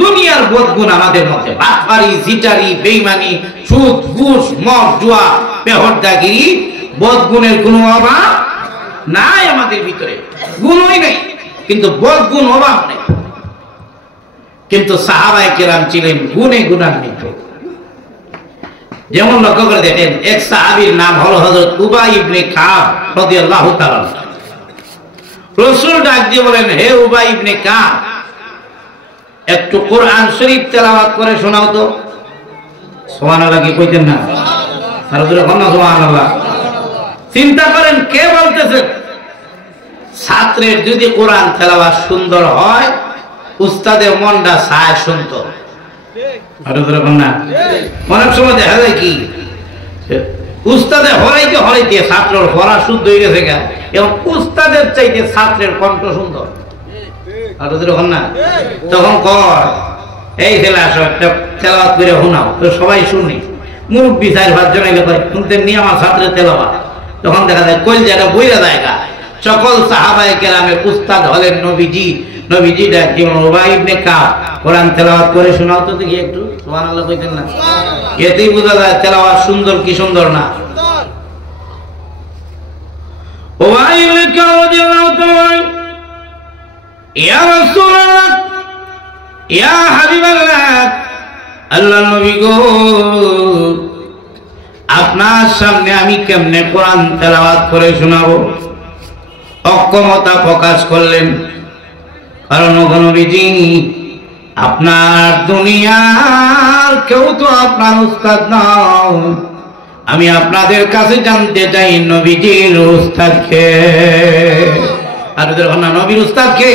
দুনিয়ার বদগুণ আমাদের মধ্যে, বাটপারি, জিটারি, বেঈমানি, সুদ, ঘুষ, মদ, জুয়া, বেহুদাগিরি, বদগুণের কোনো অভাব নাই আমাদের ভিতরে, গুণই নেই, কিন্তু বদগুণ অভাব নেই। কিন্তু সাহাবায়ে কেরাম ছিলেন গুণে গুণান্বিত। যেমন লক্ষ্য করে দেখেন, এক সাহাবীর নাম হলো হযরত উবাই ইবনে কাব রাদিয়াল্লাহু তাআলা। রাসূল ডাক দিয়ে বলেন, হে উবাই ইবনে কাব, একটু কোরআন শরীফ তেলাওয়াত করে শোনাও তো। সুবহানাল্লাহ কি কইতেন না? আর ওদের বলেন সুবহানাল্লাহ। চিন্তা করেন কে বলতেছে? ছাত্রের যদি কোরআন তেলাওয়াত সুন্দর হয়, উস্তাদের মনটা চায় শুনতো। আর ওদের বলেন না, অনেক সময় দেখা যায় কি উস্তাদে হরাইতে হরাইতে ছাত্রের পড়া শুদ্ধ হয়ে গেছে গা, এবং উস্তাদের চাইতে ছাত্রের কণ্ঠ সুন্দর। আর ওদের বলেন না, তখন কর এই ছেলে আসো একটা তেলাওয়াত করে শোনাও, তো সবাই শুনি। মুরব্বি 4-5 জন এলে শুনতে নিয়ে আমার ছাত্রের তেলাওয়াত, তখন দেখা যায় কলজাটা বইরা জায়গা। সকল সাহাবায়ে কেরামের উস্তাদ হলেন নবীজি। নবীজি ডাক দিলেন, উবাই ইবনে কাব, কোরআন তেলাওয়াত করে শোনাও তো দেখি একটু। সুবহানাল্লাহ কইতেন না? এতেই বোঝা যায় তেলাওয়াত সুন্দর কি সুন্দর না। উবাই ইবনে কাব রাদিয়াল্লাহু তাআলা, ইয়া রাসূলুল্লাহ, ইয়া হাবিবাল্লাহ, আল্লাহর নবী গো, আপনার সামনে আমি কেমনে কোরআন তেলাওয়াত করে শোনাবো? অক্ষমতা প্রকাশ করলেন। কারণ নবীজি, আপনার দুনিয়ার কেউ তো আপনার উস্তাদ নাও। আমি আপনাদের কাছে জানতে চাই নবীজির উস্তাদ কে? আর না, নবীর উস্তাদ কে?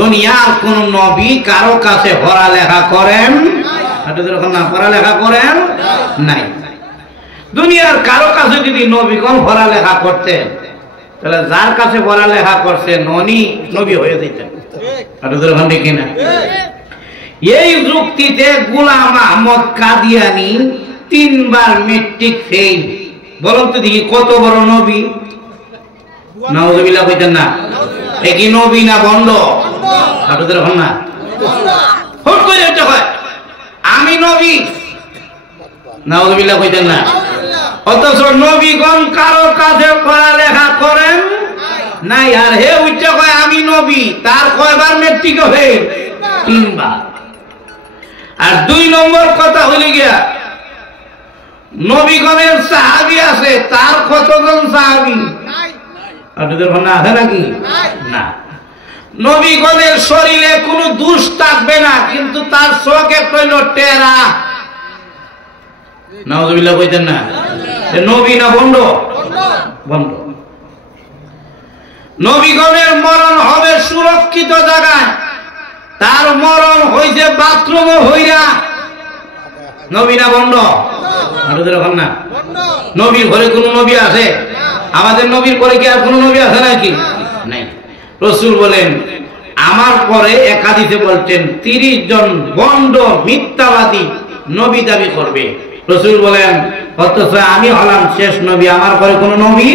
দুনিয়ার কোন নবী কারো কাছে পড়ালেখা করেন না? পড়ালেখা করেন নাই। দুনিয়ার কারো কাছে যদি নবীগণ পড়ালেখা করতেন, তাহলে যার কাছে পড়ালেখা করছেন উনি নবী হয়ে যেতেন। কিনা? এই যুক্তিতে গোলাম আহমদ কাদিয়ানী 3 বার মেট্রিক ফেল। বলুন তো দেখি কত বড় নবী? নাউযুবিল্লাহ কইতেন না? এ কি নবী না বন্ড? না, হুট করে এটা হয় আমি নবী। নাউযুবিল্লাহ কইতেন না? অথচ নবীগণ কারো কাছে পড়ালেখা করেন নাই, আর হে উচ্চা কয় আমি নবী। তার কয়বার মেট্রিক হয়ে? 3 বার। আর 2 নম্বর কথা হইলে গিয়া, নবীগণের সাহাবী আছে, তার কতজন সাহাবী? আপনাদের মনে আছে নাকি? না। নবীগণের শরীরে কোনো দোষ থাকবে না, কিন্তু তার চোখে কইল টেরা। নাউযুবিল্লাহ কইতেন না? নবী না বন্ড? বন্ড। নবীগণের মরণ হবে সুরক্ষিত জায়গায়, তার মরণ হইছে বাথরুমে হইরা। নবী না বন্ড? না। নবীর ঘরে কোন নবী আছে? আমাদের নবীর পরে কি আর কোন নবী আছে নাকি? নাই। রাসূল বলেন, আমার পরে এক হাদিসে বলছেন 30 জন বন্ড মিথ্যাবাদী নবী দাবি করবে। রাসূল বলেন, অথচ আমি হলাম শেষ নবী, আমার পরে কোন নবী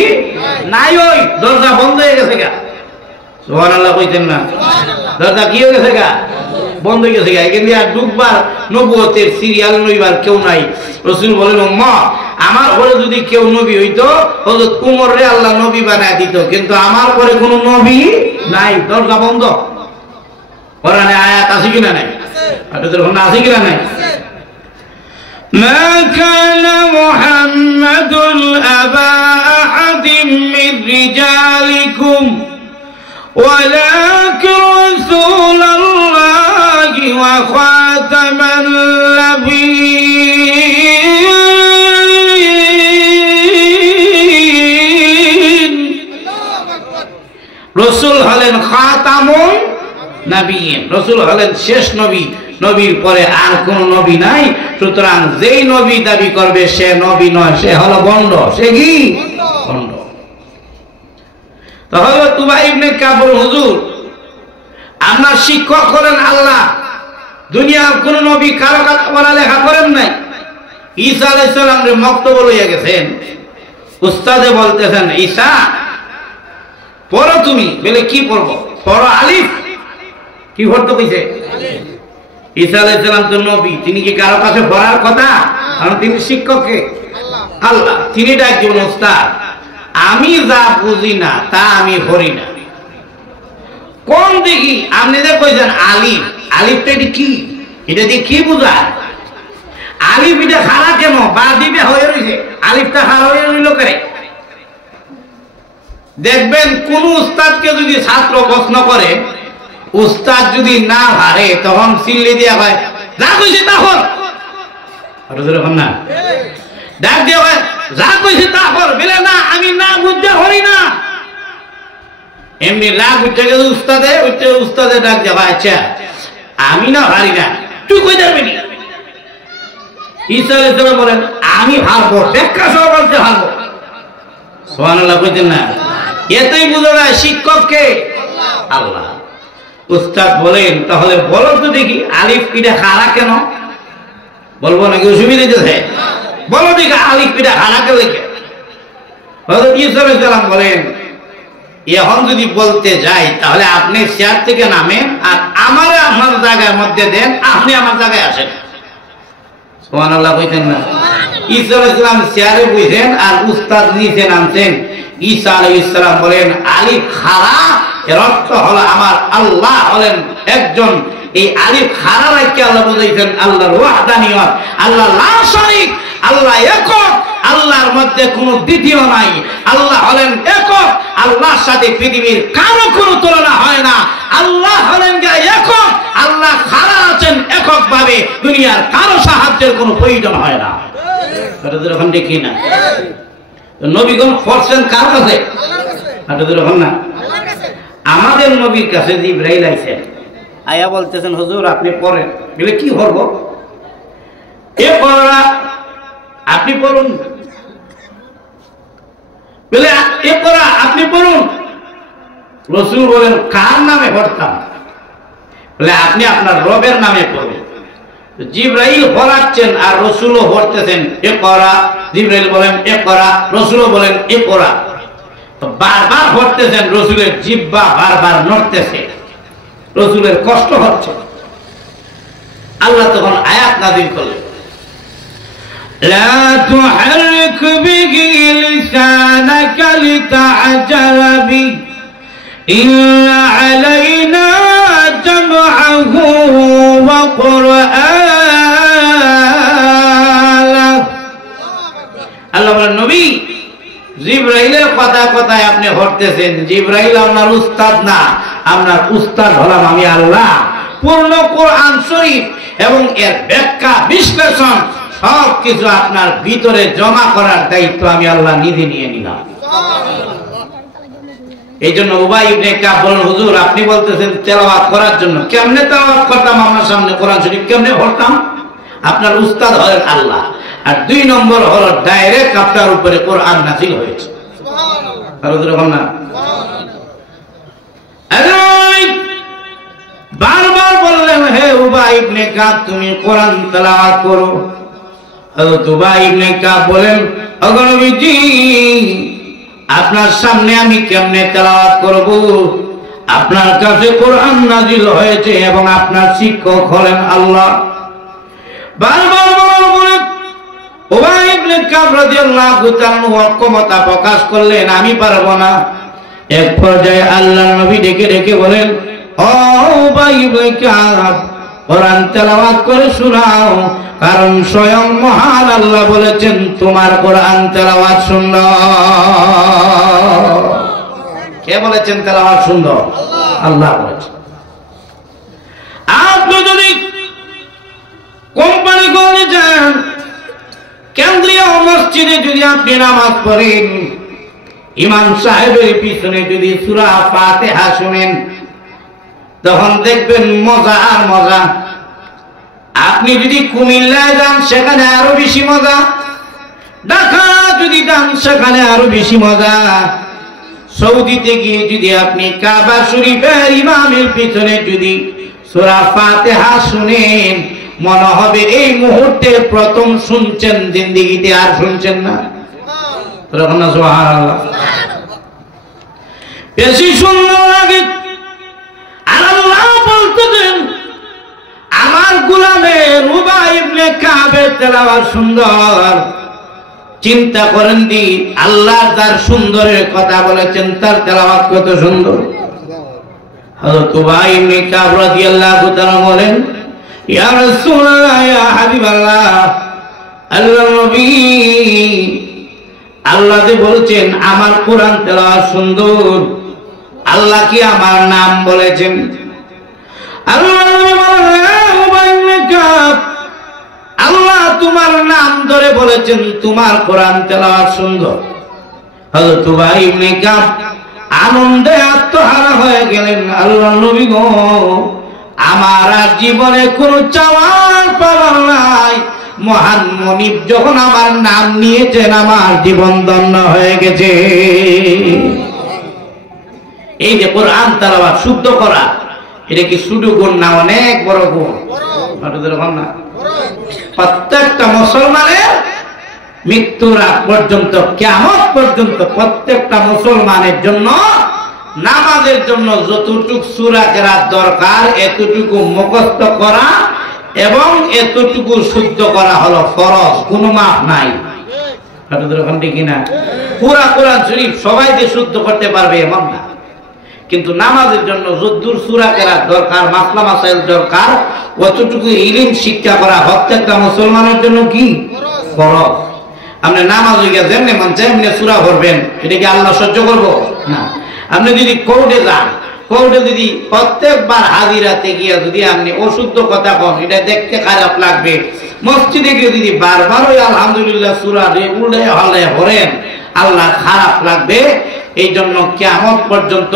নাই। ওই দরজা বন্ধ হয়ে গেছে গা। সুবহানাল্লাহ কইতেন না? দরজা কি হয়ে গেছে গা? বন্ধ হয়ে গেছে গা। এখানে আর ঢুকবার নবুয়তের সিরিয়াল নইবার কেউ নাই। রাসূল বলেন, উম্মা, আমার পরে যদি কেউ নবী হইতো, হযরত উমর রে আল্লাহ নবী বানায় দিত, কিন্তু আমার পরে কোন নবী নাই। দরজা বন্ধ। কোরআনে আয়াত আছে কিনা নাই? আপনাদের ওখানে আছে কিনা নাই? ما كان محمد أبا أحد من رجالكم ولكن رسول الله وخاتم النبيين. رسول হলেন খাতামুন নবিয়্যিন। রসুল হলেন শেষ নবী, নবীর পরে আর কোন নবী নাই। সুতরাং যেই নবী দাবি করবে সে নবী নয়, সে হলো বন্ড। সে কি? বন্ড। তো হযরত উবাই ইবনে কাব হুজুর, আপনার শিক্ষক হলেন আল্লাহ। দুনিয়ার কোন নবী কারো কাছে পড়ালেখা করেন নাই। ঈসা আলাইহিস সালামের মক্তব্য লইয়া গেছেন, উস্তাদে বলতেছেন, ঈসা পড়ো তুমি। বলে কি পড়বো? পড়ো আলিফ। কি পড়তে কইছে? ঈসা আলাইহিস সালাম তো নবী, তিনি কি কারো কাছে পড়ার কথা? কারণ তিনি শিক্ষককে আল্লাহ, তিনি ডাকবেন উস্তাদ। আমি যা বুঝি না তা আমি করি না। কোন দেখি আপনি যে কইছেন আলিফ, আলিফটা এটি কি, এটা দিয়ে কি বোঝায়? আলিফ এটা খাড়া কেন বা দিবে হয়ে রয়েছে, আলিফটা খাড়া হয়ে রইল করে? দেখবেন কোন উস্তাদকে যদি ছাত্র প্রশ্ন করে, উস্তাদ যদি না হারে তখন সিল্লি দেওয়া হয়, যা কইছে তা কর। না ডাক দেওয়া হয়, যা কইছে তা কর, বলে না আমি না বুঝতে পারি না। এমনি রাগ উঠে গেছে উস্তাদে, উস্তাদে ডাক দেওয়া, আচ্ছা আমি না হারি না, তুই কই যাবি নি? ঈসা আলাইহিস সালাম বলেন আমি হারবো, দেখা সহ বলতে হারবো। সুবহানাল্লাহ কইতেন না? এতই বুঝা যায় শিক্ষককে আল্লাহ। উস্তাদ বলেন তাহলে বলো তো দেখি আলিফ পিঠা খাড়া কেন? বলবো নাকি অসুবিধা আছে? বলো দেখি আলিফ পিঠা খাড়া কেন লিখে? হযরত ঈসা আলাইহিস সালাম বলেন এখন যদি বলতে যাই তাহলে আপনি চেয়ার থেকে নামেন আর আমারে আপনার জায়গার মধ্যে দেন, আপনি আমার জায়গায় আসেন। সুবহানাল্লাহ কইতেন না? ঈসা আলাইহিস সালাম চেয়ারে বসেন আর উস্তাদ নিচে নামছেন। ঈসা আলাইহিস সালাম বলেন আলিফ খাড়া, এর অর্থ হলো আমার আল্লাহ হলেন একজন। এই আলিফ খাড়া রাখতে আল্লাহ বুঝাইছেন আল্লাহর ওয়াহদানিয়ত, আল্লাহ লা শারীক, আল্লাহ একক, আল্লাহর মধ্যে কোনো দ্বিতীয় নাই। আল্লাহ হলেন একক, আল্লাহর সাথে পৃথিবীর কারো কোনো তুলনা হয় না। আল্লাহ হলেন একক, আল্লাহ খাড়া আছেন একক ভাবে, দুনিয়ার কারো সাহায্যের কোনো প্রয়োজন হয় না। এটা যখন দেখি না নবীগণ পড়ছেন কার কাছে? না আমাদের নবীর কাছে জিবরাইল আইছেন, আয়া বলতেছেন হুজুর আপনি পড়েন। বলে কি করবো? এ পড়া আপনি পড়ুন। বলে এ পড়া আপনি পড়ুন। রাসূল বলেন কার নামে পড়তাম? বলে আপনি আপনার রবের নামে পড়বেন। জিবরাইল পড়াচ্ছেন আর রাসূলও পড়তেছেন এ পড়া। জিবরাইল বলেন এ পড়া, রাসূলও বলেন এ পড়া। তো বারবার পড়তেছেন, রাসূলের জিহ্বা বারবার নড়তেছে, রাসূলের কষ্ট হচ্ছে। আল্লাহ তখন আয়াত নাযিল করলেন লা তুহাররিক বিহি লিসানাকা লিতা'জালা বি ইন্না আলাইনা জামআহু ওয়া কুরআনা। আল্লাহ বলেন নবী জিবরাইলের কথা কথায় আপনি হরতেছেন। জিবরাইল আপনার উস্তাদ না, আপনার উস্তাদ হলাম আমি আল্লাহ। পূর্ণ কোরআন শরীফ এবং এর ব্যাখ্যা বিশ্লেষণ সবকিছু আপনার ভিতরে জমা করার দায়িত্ব আমি আল্লাহ নিজে নিয়ে নিলাম। এই জন্য উবাই ইবনে কাব বলেন হুজুর আপনি বলতেছেন তেলাওয়াত করার জন্য, কেমনে তেলাওয়াত করতাম আপনার সামনে কোরআন শরীফ, কেমনে পড়তাম? আপনার উস্তাদ হলেন আল্লাহ। আর 2 নম্বর হলো ডাইরেক্ট আপনার উপরে কোরআন নাযিল হয়েছে। সুবহানাল্লাহ। বারবার বললেন হে উবাই ইবনে কাব তুমি কোরআন তেলাওয়াত করো। হযরত উবাই ইবনে কাব বলেন ওগো নবীজি আপনার সামনে আমি কেমনে তেলাওয়াত করব? আপনার কাছে কোরআন নাযিল হয়েছে এবং আপনার শিক্ষক হলেন আল্লাহ। বারবার বলেন উবাই ইবনে কাব রাদিয়াল্লাহু তাআলা অক্ষমতা প্রকাশ করলেন, আমি পারবো না। এক পর্যায়ে আল্লাহর নবী ডেকে ডেকে বলেন ও উবাই ইবনে কাব কোরআন তেলাওয়াত করে শোনাও, কারণ স্বয়ং মহান আল্লাহ বলেছেন তোমার কোরআন তেলাওয়াত সুন্দর। কে বলেছেন তেলাওয়াত সুন্দর? আল্লাহ বলেছেন। আপনি যদি কোম্পানি করে যান, কেন্দ্রীয় মসজিদে যদি আপনি নামাজ পড়েন, ইমাম সাহেবের পিছনে যদি সূরা ফাতিহা শুনেন, তখন দেখবেন মজা আর মজা। আপনি যদি কুমিল্লায় যান সেখানে আরো বেশি মজা, ঢাকা যদি যান সেখানে আরো বেশি মজা, সৌদিতে গিয়ে যদি আপনি কাবা শরীফের ইমামের পিছনে যদি সূরা ফাতিহা শুনেন, মনে হবে এই মুহূর্তে প্রথম শুনছেন, জিন্দেগিতে আর শুনছেন না। সুবহানাল্লাহ। বেশি সুন্দর লাগে। আর আল্লাহ বলতেছেন আমার গোলামের উবাই ইবনে কাবের তেলাওয়াত সুন্দর, চিন্তা করেন দি আল্লাহ তার সুন্দরের কথা বলেছেন, তার তেলাওয়াত কত সুন্দর। হযরত উবাই ইবনে কাব রাদিয়াল্লাহু তাআলা বলেন, ইয়া রাসূলুল্লাহ, ইয়া হাবিবাল্লাহ, আল্লাহর নবী, আল্লাহ যে বলছেন আমার কোরআন তেলাওয়াত সুন্দর, আল্লাহ কি আমার নাম বলেছেন? আল্লাহ আল্লাহ তোমার নাম ধরে বলেছেন তোমার কোরআন তেলাওয়াত সুন্দর। হযরত উবাই ইবনে কাব আনন্দে আত্মহারা হয়ে গেলেন। আল্লাহ নবী গো, আমার আর জীবনে কোনো চাওয়ার পাওয়ার নাই, মহান মনিব যখন আমার নাম নিয়েছেন আমার জীবন ধন্য হয়ে গেছে। এই যে কোরআন তেলাওয়াত শুদ্ধ করা, এটা কি শুধু গুণ না, অনেক বড় গুণ। না, প্রত্যেকটা মুসলমানের মৃত্যুর আগ পর্যন্ত, কিয়ামত পর্যন্ত প্রত্যেকটা মুসলমানের জন্য নামাজের জন্য যতটুকু সূরা কেরাত দরকার এতটুকু মুখস্থ করা এবং এতটুকু শুদ্ধ করা হলো ফরজ, কোনো মাপ নাই। কিনা পুরা কোরআন শরীফ সবাই যে শুদ্ধ করতে পারবে এমন না, কিন্তু নামাজের জন্য যদ্দুর সূরা কেরাত দরকার, মাসলা মাসাইল দরকার, অতটুকু ইলম শিক্ষা করা প্রত্যেকটা মুসলমানের জন্য কি ফরজ। আপনি নামাজ হয়ে গেছেন মন চাই এমনি সূরা পড়বেন, এটা কি আল্লাহ সহ্য করবো? না। আপনি যদি কোর্টে যান, কোর্টে যদি প্রত্যেকবার হাজিরাতে গিয়ে যদি আপনি অশুদ্ধ কথা কন, এটা দেখতে খারাপ লাগবে। মসজিদে গিয়ে যদি বারবার ওই আলহামদুলিল্লাহ সূরা উল্টে হলে পড়েন, আল্লাহ খারাপ লাগবে। এই জন্য কিয়ামত পর্যন্ত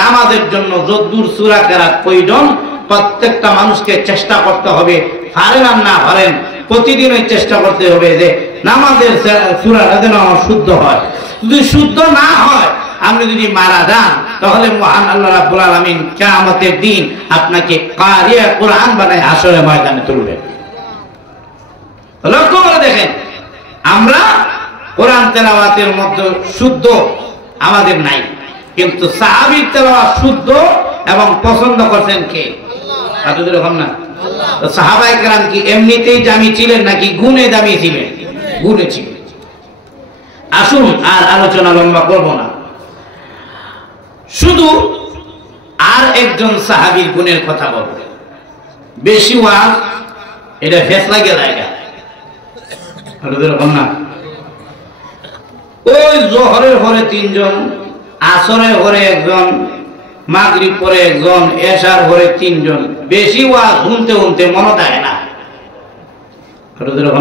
নামাজের জন্য যদ্দুর সূরা কেরাত প্রয়োজন, প্রত্যেকটা মানুষকে চেষ্টা করতে হবে, পারেন আর না পারেন প্রতিদিনই চেষ্টা করতে হবে যে নামাজের সূরাটা যেন আমার শুদ্ধ হয়। যদি শুদ্ধ না হয়, আপনি যদি মারা যান, তাহলে মহান আল্লাহ রাব্বুল আলামিন কিয়ামতের দিন আপনাকে কারিয়ে কোরআন বানায় হাশরের ময়দানে তুলবেন। লক্ষ্য করে দেখেন, আমরা কোরআন তেলাওয়াতের মধ্যে শুদ্ধ আমাদের নাই, কিন্তু সাহাবীর তেলাওয়াত শুদ্ধ এবং পছন্দ করছেন কে? আল্লাহ। না, সাহাবায়ে কেরাম কি এমনিতেই দামি ছিলেন নাকি গুণে দামি ছিলেন? গুণে ছিলেন। আসুন আর আলোচনা লম্বা করব না, শুধু আর একজন সাহাবীর গুণের কথা বলব। বেশি ওয়াজ এটা ফেস লাগে জায়গা। না, ওই জোহরের পরে তিনজন, আসরের পরে একজন, মাগরিব পরে একজন, এশার পরে তিনজন। বেশি ওয়াজ শুনতে শুনতে মনে থাকে না।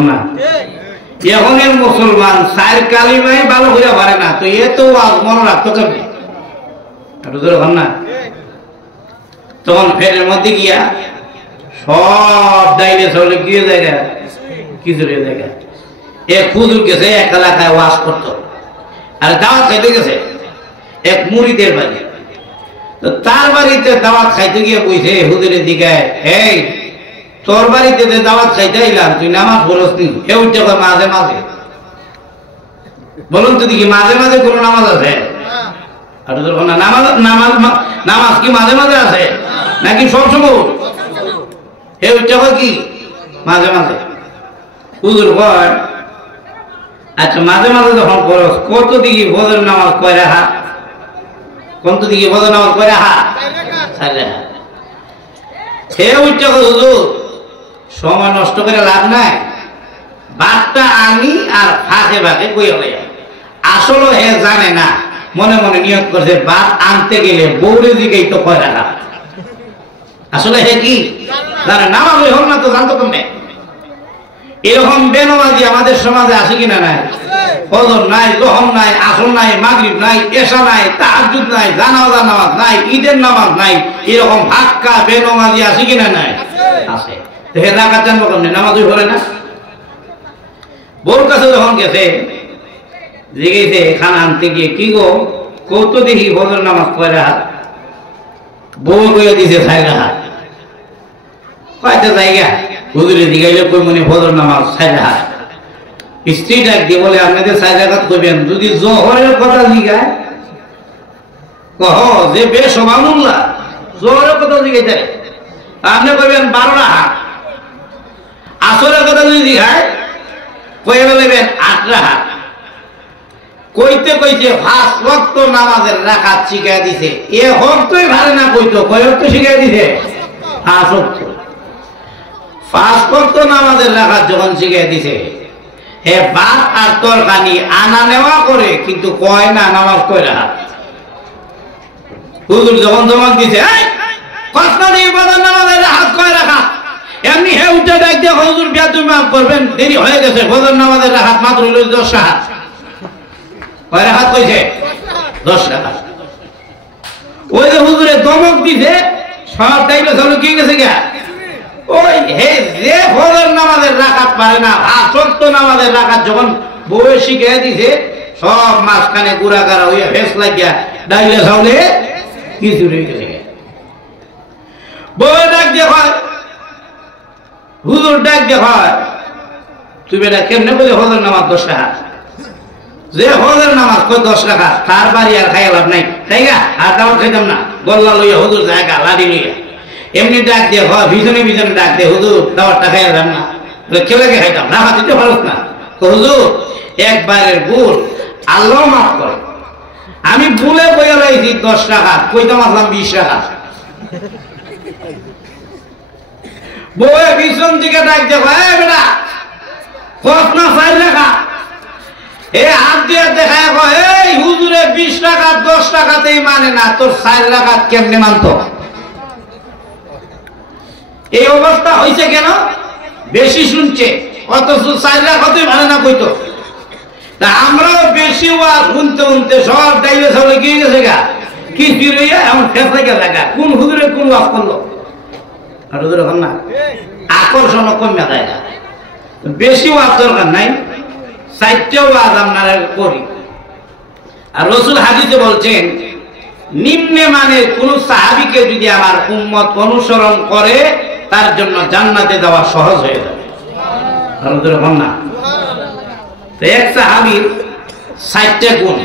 না, এখনের মুসলমান চার কালিমাই ভালো করে পারে না, তো এত ওয়াজ মনে রাখতো কেমনি? না, তখন ফেরের মধ্যে গিয়া সব দাইলে চলে গিয়ে জায়গা কিছুরের জায়গা। এক হুজুর গেছে এক এলাকায় ওয়াজ করতো, আর দাওয়াত খাইতে গেছে এক মুরিদের বাড়ি। তো তার বাড়িতে দাওয়াত খাইতে গিয়ে কইছে হুজুরের দিকে, এই তোর বাড়িতে যে দাওয়াত খাইতে আইলাম, তুই নামাজ পড়স নি? এ উঠে মাঝে মাঝে। বলুন তো দেখি, মাঝে মাঝে কোন নামাজ আছে? নামাজ কি মাঝে মাঝে আছে নাকি সবসময়? এ উঠে কি মাঝে মাঝে? হুজুর কয়, আচ্ছা মাঝে মাঝে যখন পড়স, কত দিকে ফজর নামাজ কয় রাখা? কত দিকে ফজর নামাজ কয় রাখা? 4 রাখা। হে উচ্চা হুজুর, সময় নষ্ট করে লাভ নাই, বাদটা আমি আর ফাঁকে ফাঁকে কই হলে। আসলে হে জানে না, মনে মনে নিয়ত করছে বাদ আনতে গেলে বৌরে দিকেই তো কয় রাখা। আসলে হে কি জানে? নামাজ হল না তো জানতো কমে। এরকম বেনামাজি আমাদের সমাজে আছে কিনা? নাই। ফজর নাই, যোহর নাই, আসর নাই, মাগরিব নাই, এশা নাই, তাহাজ্জুদ নাই, জানাজা নামাজ নাই, ঈদের নামাজ নাই, এরকম হাক্কা বেনামাজি আছে কিনা? নাই, আছে। তো হে রাকাত জানবো কেমনে? নামাজই পড়ে না। বউর কাছে যখন গেছে, জিজ্ঞেসে খানা আনতে গিয়ে, কি গো কত দেখি ফজর নামাজ কয় রাখা? বউ কইয়া দিছে 4 রাখা। কয়টা জায়গা হুজুরে জিগাইলে কই মনে ফজর নামাজ 4 রাখা। স্ত্রী ডাক দিয়ে বলে, আপনাদের 4 রাকাত কইবেন? যদি জোহরের কথা জিগায়, কহ যে বেশমানুল্লাহ, জোহরের কথা জিগাইতে আপনি কইবেন 12 রাখা। আসরের কথা যদি জিগায় কয়ে বলবেন 8 রাখা। কইতে কইতে 5 ওয়াক্ত নামাজের রাকাত শিখাই দিছে। এ হকতই ভালো না কইতো, কয় ওয়াক্ত শিখাই দিছে? 5 ওয়াক্ত। 5 ওয়াক্ত নামাজের রাকাত যখন শিখাই দিছে, হে ভাত আর তরকারি আনা নেওয়া করে, কিন্তু কয় না নামাজ কয় রাকাত। হুজুর যখন জমা দিছে, এই কষ্ট নেই বাজার নামাজের রাকাত কয় রাকাত, এমনি হে উঠে ডাক দিয়ে হুজুর বিয়া তুমি মাফ করবেন, দেরি হয়ে গেছে, ফজর নামাজের রাকাত মাত্র হলো 10 রাকাত। কয় রাকাত কইছে? 10 রাকাত। ওই যে হুজুরে দমক দিছে, সব টাইমে সব কি গেছে গা, ওই হে যে ফজর নামাজের রাকাত পারে না, 5 ওয়াক্ত নামাজের রাকাত যখন বউয়ে শিখিয়ে দিছে, সব মাঝখানে গুড়াগাড়া হইয়া ফেস লাগিয়া ডাইলে সাউলে কিছু রয়ে গেছে। বউয়ে ডাক দিয়ে হয়, হুজুর ডাক দিয়ে হয়, তুমি এটা কেমনে বলে ফজর নামাজ 10 রাকাত? যে ফজর নামাজ কই 10 রাকাত, তার বাড়ি আর খাইয়া লাভ নাই, তাই না? আর দাও খাইতাম না, গল্লা লইয়া হুজুর জায়গা লাড়ি লইয়া এমনি ডাক দিয়ে হয়, পিছনে পিছনে ডাক দিয়ে, হুজুর দাওয়াতটা খাইয়া যান না, খেলেকে খাইতাম না, দিতে ভালো না। তো হুজুর একবারের ভুল, আল্লাহ মাফ করে, আমি ভুলে বইয়া লাইছি 10 রাকাত, কইতাম আসলাম 20 রাকাত। বউয়ে পিছন দিকে ডাক দিয়ে কয়, এই বেটা কত না 4 রাকাত, এ হাত দিয়ে দেখায় কয়, এই হুজুরে 20 রাকাত 10 রাকাতেই মানে না, তোর 4 রাকাত কেমনে মানতো? এই অবস্থা হয়েছে কেন? বেশি শুনছে, অথচ 4 রাকাতই মানে না কইতো। তা আমরাও বেশি ওয়াজ শুনতে শুনতে সব ডাইলে সব কি গেছে গা, কি ফিরিয়া এমন ফেসে গেল গা, কোন হুজুরে কোন ওয়াজ করলো, আর হুজুরে হন না আকর্ষণ কমে যায় না। বেশি ওয়াজ দরকার নাই, 4টা ওয়াজ আপনারা করি। আর রাসূল হাদিসে বলছেন, নিম্নে মানের কোন সাহাবীকে যদি আমার উম্মত অনুসরণ করে, তার জন্য জান্নাতে যাওয়া সহজ হয়ে যাবে। আর হুজুরে হন না, এক সাহাবীর 4টা গুণ।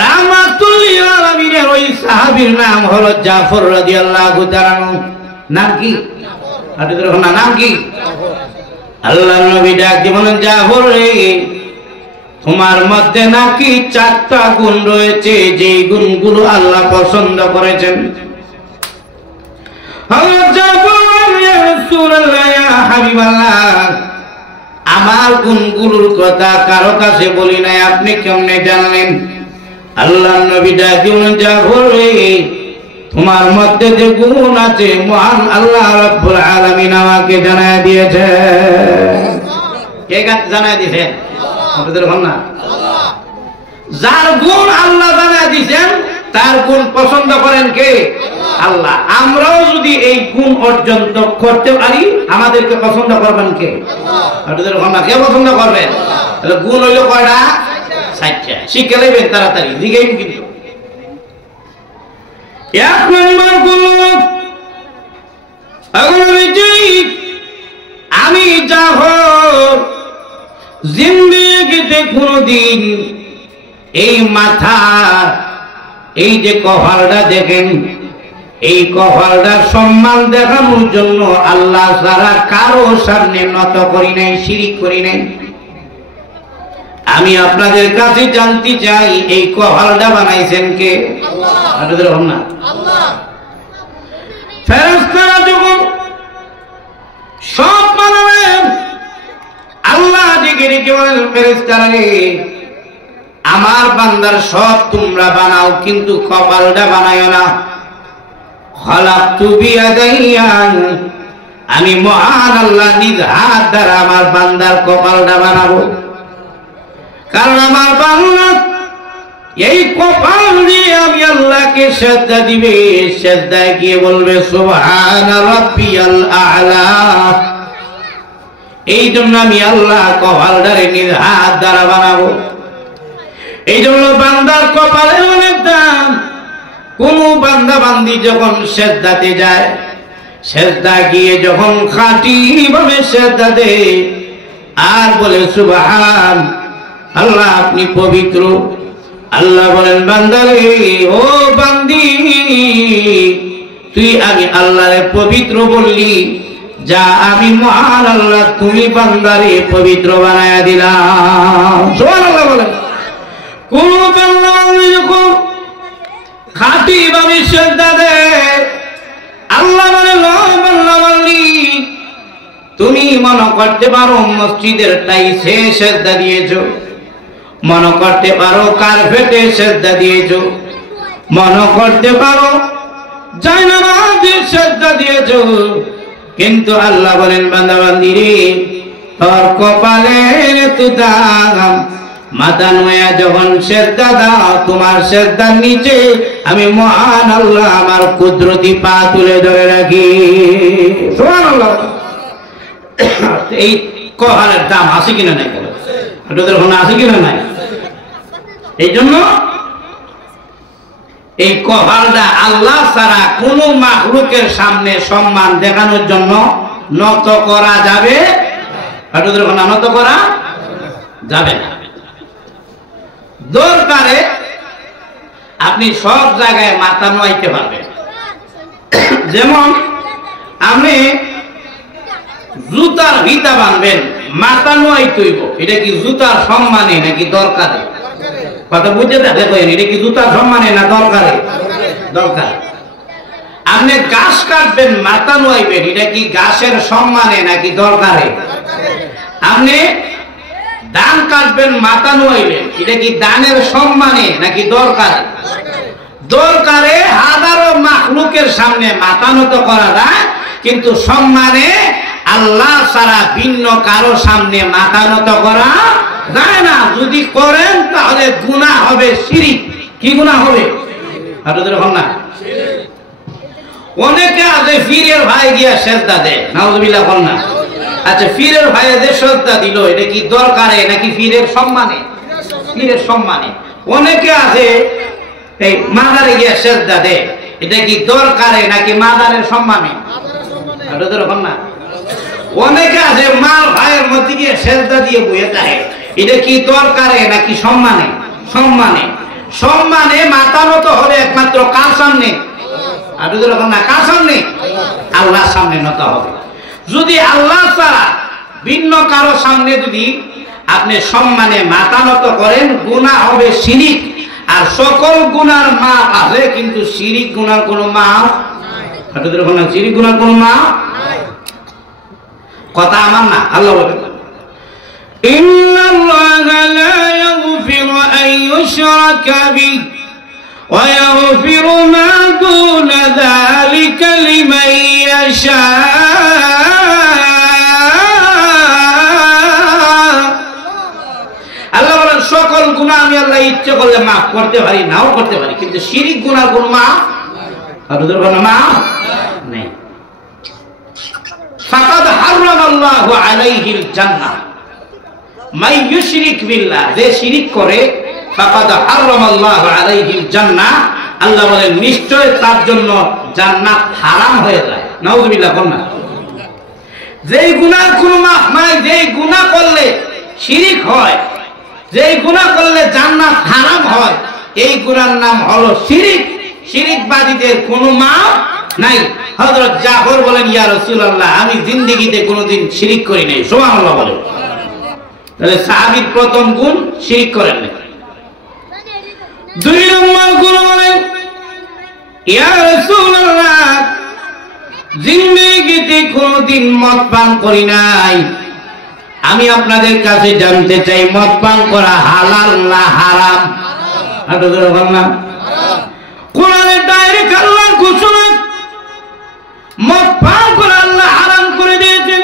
রাহমাতুল লিল আলামিনের ওই সাহাবীর নাম হলো জাফর রাদিয়াল্লাহু তাআলা। নাম কি? আপনাদের হন না, নাম কি? আল্লাহর নবী ডাক দিয়ে বলেন, জাফর রে, তোমার মধ্যে নাকি 4টা গুণ রয়েছে, যেই গুণগুলো আল্লাহ পছন্দ করেছেন। আমার গুণগুলোর কথা কারো কাছে বলি নাই, আপনি কেমনে জানলেন? আল্লাহ নবী ডাক দিয়ে বলেন, জাফর রে, তোমার মধ্যে যে গুণ আছে, মহান আল্লাহ রাব্বুল আলামিন আমাকে জানায় দিয়েছে। কে জানায় দিয়েছেন? আপনাদের হন না, যার গুণ আল্লাহ জানায় দিয়েছেন, তার গুণ পছন্দ করেন কে? আল্লাহ। আমরাও যদি এই গুণ অর্জন করতে পারি, আমাদেরকে পছন্দ করবেন কে? আপনাদের হন না, কে পছন্দ করবেন? তাহলে গুণ হইল কয়টা? 4টা। শিখে নেবেন তাড়াতাড়ি, দিকেই কিন্তু 1 নম্বর গুণ, আমি জাফর জিন্দেগিতে কোনদিন এই মাথা, এই যে কপালটা দেখেন, এই কপালটার সম্মান দেখানোর জন্য আল্লাহ ছাড়া কারো সামনে নত করি নাই, শিরিক করি নাই। আমি আপনাদের কাছে জানতে চাই, এই কপালটা বানাইছেন কে? আপনাদের হন না, ফেরেশতারা যখন সব বানাবেন, আল্লাহ ডেকে ডেকে বলেন, ফেরেশতারা রে, আমার বান্দার সব তোমরা বানাও, কিন্তু কপালটা বানায়ো না। খালাকতু বিয়াদাইয়া, আমি মহান আল্লাহ নিজ হাত দ্বারা আমার বান্দার কপালটা বানাবো। কারণ আমার বান্দা এই কপাল দিয়ে আমি আল্লাহকে সিজদা দিবে, সিজদায় গিয়ে বলবে সুবহানা রাব্বিয়াল আ'লা। এই জন্য আমি আল্লাহ কপালটারে নিজ হাত দ্বারা বানাবো। এই জন্য বান্দার কপালে অনেক দাম। কোন বান্দা বান্দি যখন সিজদাতে যায়, সিজদা গিয়ে যখন খাঁটি ভাবে সিজদা দেয় আর বলে সুবহান আল্লাহ, আপনি পবিত্র। আল্লাহ বলেন, বান্দারে, ও বান্দি, তুই আমি আল্লাহরে পবিত্র বললি, যা আমি মহান আল্লাহ তুমি বান্দারে পবিত্র বানায়া দিলাম। সুবহানাল্লাহ বলেন। কোন বান্দা যখন খাঁটি ভাবে সিজদা দেয়, আল্লাহ বলে বান্দা বলি তুমি মনে করতে পারো মসজিদের টাইসে সিজদা দিয়েছো, মনে করতে পারো কার্পেটে সিজদা দিয়েছো, মনে করতে পারো জায়নামাজে সিজদা দিয়েছো, কিন্তু আল্লাহ বলেন বান্দা বান্দি রে তোর কপালের তো দাগ মাথা নোয়া যখন সিজদা দাও তোমার সিজদার নিচে আমি মহান আল্লাহ আমার কুদরতি পা তুলে ধরে রাখি। সুবহানাল্লাহ। এই কপালের দাম আছে কিনা নাই, আপনাদের ওখানে আছে কিনা নাই? এই জন্য এই কপালটা আল্লাহ ছাড়া কোন মাখলুকের সামনে সম্মান দেখানোর জন্য নত করা যাবে, আপনাদের ওখানে নত করা যাবে না। দরকারে আপনি সব জায়গায় মাথা নোয়াইতে পারবেন। যেমন আপনি জুতার ভিতা বানবেন, মাথা নোয়াই তৈব, এটা কি জুতার সম্মানে নাকি দরকারে? কথা বুঝতে দেখেন, এটা কি জুতার সম্মানে না দরকারে? দরকার। আপনি ঘাস কাটবেন মাথা নোয়াইবেন, এটা কি ঘাসের সম্মানে নাকি দরকারে? আপনি ধান কাটবেন মাথা নোয়াইবেন, এটা কি দানের সম্মানে নাকি দরকারে? দরকারে হাজারো মাখলুকের সামনে মাথা নত করা যায়, কিন্তু সম্মানে আল্লাহ ছাড়া ভিন্ন কারো সামনে মাথা নত করা যায় না। যদি করেন তাহলে গুনাহ হবে শিরক। কি গুনাহ হবে? আপনাদের হল না? অনেকে আছে ফিরের ভাই গিয়া সেজদা দেয়, নাউযুবিল্লাহ বল না। আচ্ছা, ফিরের ভাই যে সেজদা দিল এটা কি দরকারে নাকি ফিরের সম্মানে? ফিরের সম্মানে। অনেকে আছে এই মাদারে গিয়া সেজদা দেয়, এটা কি দরকারে নাকি মাদারের সম্মানে? আপনাদের হল না? অনেকে আছে মার ভাইয়ের মধ্যে গিয়ে সেজদা দিয়ে বইয়ে থাকে, এটা কি দরকারে নাকি সম্মানে? সম্মানে। সম্মানে মাথা নত হবে একমাত্র কার সামনে? আপনাদের এখন না, কার সামনে? আল্লাহর সামনে নত হবে। যদি আল্লাহ ছাড়া ভিন্ন কারো সামনে যদি আপনি সম্মানে মাথা নত করেন, গুনাহ হবে শিরক। আর সকল গুনার মাপ আছে, কিন্তু শিরক গুনার কোনো মাপ আপনাদের এখন না। শিরক গুনার কোনো মাপ কথা আমার না, আল্লাহ বলেন ইন্নাল্লাহা লা ইয়াগফিরু আন ইউশরাকা বিহি ওয়া ইয়াগফিরু মা দুনা যালিকা লিমান ইয়াশা। আল্লাহ বলেন সকল গুনাহ আমি আল্লাহ ইচ্ছে করলে মাফ করতে পারি, নাও করতে পারি, কিন্তু শিরক গুনার কোনো মাফ আপনাদের কোনো মাফ নেই। ফাকাদ হারামাল্লাহু আলাইহিল জান্নাহ মান ইউশরিক বিল্লাহ, যে শিরক করে ফাকাদ হারামাল্লাহু আলাইহিল জান্নাহ, আল্লাহ বলেন নিশ্চয় তার জন্য জান্নাত হারাম হয়ে যায়। নাউযুবিল্লাহ বলনা। যেই গুনাহ কোনো মাফ নাই, যেই গুনাহ করলে শিরক হয়, যেই গুনাহ করলে জান্নাত হারাম হয়, এই গুনার নাম হলো শিরক। শিরকবাদীদের কোনো মাফ নাই। হযরত জাফর বলেন ইয়া রাসূলুল্লাহ আমি জিন্দেগিতে কোনোদিন শিরক করি নাই। সুবহানাল্লাহ বলেন। তাহলে সাহাবীর প্রথম গুণ শিরক করেন না। দুই নম্বর গুণ বলেন ইয়া রাসূলুল্লাহ জিন্দেগিতে কোনোদিন মদ পান করি নাই। আমি আপনাদের কাছে জানতে চাই মদ পান করা হালাল না হারাম? আপনাদের বলেন না। কোরআনে ডাইরেক্ট আল্লাহ ঘোষণা, মদ পান করে আল্লাহ হারাম করে দিয়েছেন।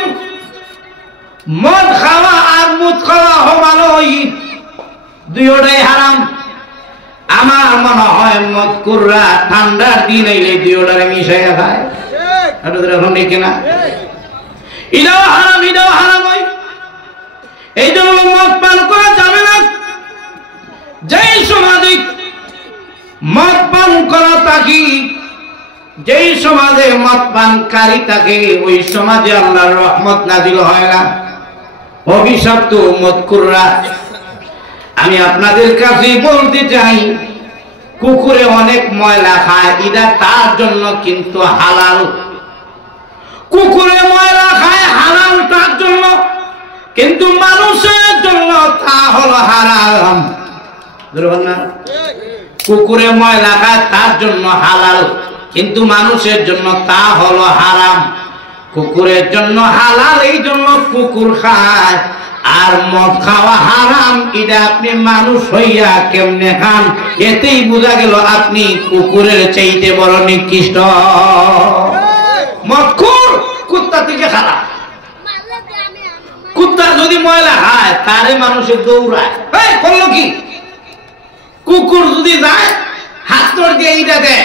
মদ খাওয়া আর মুদ খাওয়া সমানই, দুইটাই হারাম। আমার মনে হয় মদকুররা ঠান্ডার দিন এলে দুইটারে মিশাইয়া খায়। আপনাদের এখন ঠিক না? এটাও হারাম, এটাও হারাম হয়। এই জন্য মদ পান করা যাবে না। যেই সমাজে মদ পান করা থাকি, যেই সমাজে মদ পানকারী থাকে, ওই সমাজে আল্লাহর রহমত নাজিল হয় না। অভিশপ্ত মদকুররা। আমি আপনাদের কাছে বলতে চাই, কুকুরে অনেক ময়লা খায়, এটা তার জন্য কিন্তু হালাল। কুকুরে ময়লা খায় হারাম তার জন্য, কিন্তু মানুষের জন্য তা হলো হারাম। না, কুকুরে ময়লা খায় তার জন্য হালাল, কিন্তু মানুষের জন্য তা হলো হারাম। কুকুরের জন্য হালাল এই জন্য কুকুর খায়, আর মদ খাওয়া হারাম এটা আপনি মানুষ হইয়া কেমনে খান? এতেই বোঝা গেল আপনি কুকুরের চাইতে বড় নিকৃষ্ট। মদখোর কুত্তা থেকে খারাপ। কুত্তা যদি ময়লা খায় তারে মানুষের দৌড়ায়, এই করলো কি? কুকুর যদি যায় হাত তোর দিয়ে এইটা দেয়,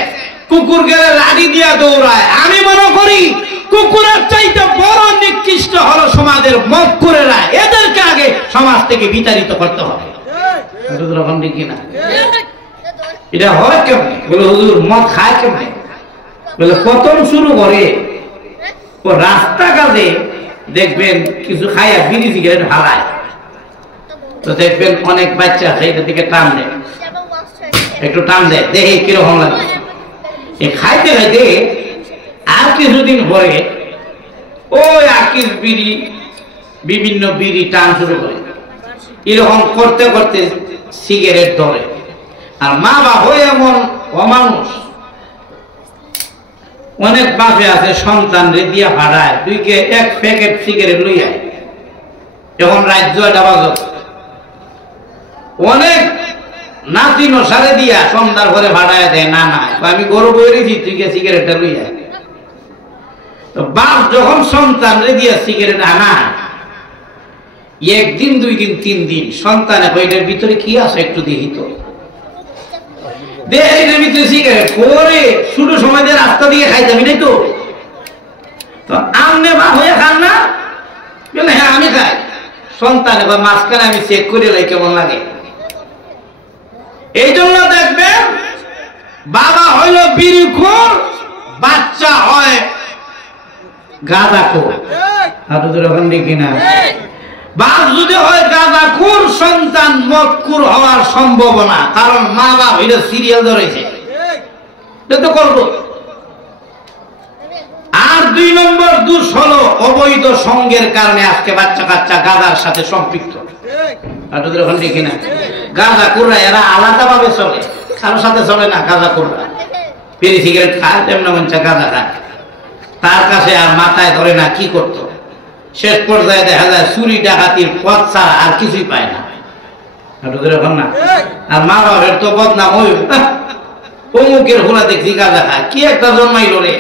কুকুর গেলে লাঠি দিয়া দৌড়ায়। আমি মনে করি কুকুরের চাইতে বড় নিকৃষ্ট হলো সমাজের মদখোরেরা। এদেরকে আগে সমাজ থেকে বিতাড়িত করতে হবে। কিনা এটা হয় কেমনে? বলে হুজুর মদ খায় কেমনে? বলে প্রথম শুরু করে ও রাস্তাঘাটে দেখবেন কিছু খাইয়া বিড়ি সিগারেট হারায়, তো দেখবেন অনেক বাচ্চা সেইটা থেকে টান দেয়, একটু টান দেয়, দেখে কিরকম লাগে। খাইতে খাইতে আর কিছুদিন পরে ওই আকিস বিড়ি, বিভিন্ন বিড়ি টান শুরু করে। এরকম করতে করতে সিগারেট ধরে। আর মা বাবা এমন অমানুষ, অনেক বাপে আছে সন্তান রে দিয়া ভাড়ায় দুইকে এক প্যাকেট সিগারেট লইয়া, এখন রাজ্য ডাবাজক অনেক নাতি নসারে দিয়া সন্ধ্যার পরে ভাড়ায় দেয়। না না, আমি গরু বইরেছি, তুই কে সিগারেটটা লইয়া। তো বাপ যখন সন্তান রে দিয়া সিগারেট আনা, একদিন দুই দিন তিন দিন সন্তানে এটার ভিতরে কি আছে একটু দেখি তো, এটার ভিতরে সিগারেট করে শুরু সময় দিয়ে রাস্তা দিয়ে খাই যাবি নাই তো? আমনে বাপ হয়ে খান না? হ্যাঁ আমি খাই। সন্তানে বা মাঝখানে আমি চেক করে লাই কেমন লাগে। এই জন্য দেখবেন বাবা হইল বিড়িখোর, বাচ্চা হয় গাঁজাখোর। কিনা বাপ যদি হয় গাঁজাখোর, সন্তান মদখোর হওয়ার সম্ভাবনা, কারণ মা বাপ হইলে সিরিয়াল ধরেছে তো করবো। আর দুই নম্বর দোষ হলো অবৈধ সঙ্গের কারণে আজকে বাচ্চা কাচ্চা গাঁজার সাথে সম্পৃক্ত। কিনা গাঁজাখোররা এরা আলাদা ভাবে চলে, কারোর সাথে চলে না। গাঁজাখোররা বিড়ি সিগারেট খায়, তেমন মঞ্চা গাঁজা খায়, তার কাছে আর মাথায় ধরে না কি করতো। শেষ পর্যায়ে দেখা যায় চুরি ডাকাতির পথ ছাড়া আর কিছুই পায় না। না, আর মা বাবার তো বদনাম হই, অমুকের হোলা দেখছি গাঁজা খায়, কি একটা জন্মাইল রে।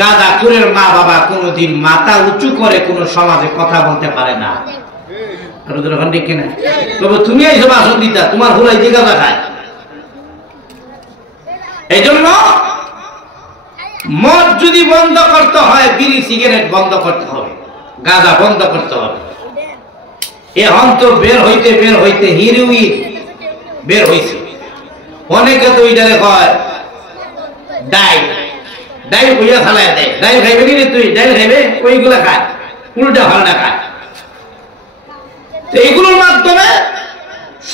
গাঁজাখোরের মা বাবা কোনোদিন মাথা উঁচু করে কোন সমাজে কথা বলতে পারে না। কিনা তবে তুমি এইসব আসন দিতা, তোমার হোলাই দিয়ে গাঁজা খায়। এই জন্য মদ যদি বন্ধ করতে হয়, বিড়ি সিগারেট বন্ধ করতে হবে, গাঁজা বন্ধ করতে হবে। এখন তো বের হইতে হিরোইন বের হইছে। অনেকে তো ওইটারে কয় ডাইল, ডাইল কইয়া চালায় দেয়। ডাইল খাইবে নি তুই? ডাইল খাইবে, ওইগুলা খায়, উল্টা ফাল্টা খায়। এইগুলোর মাধ্যমে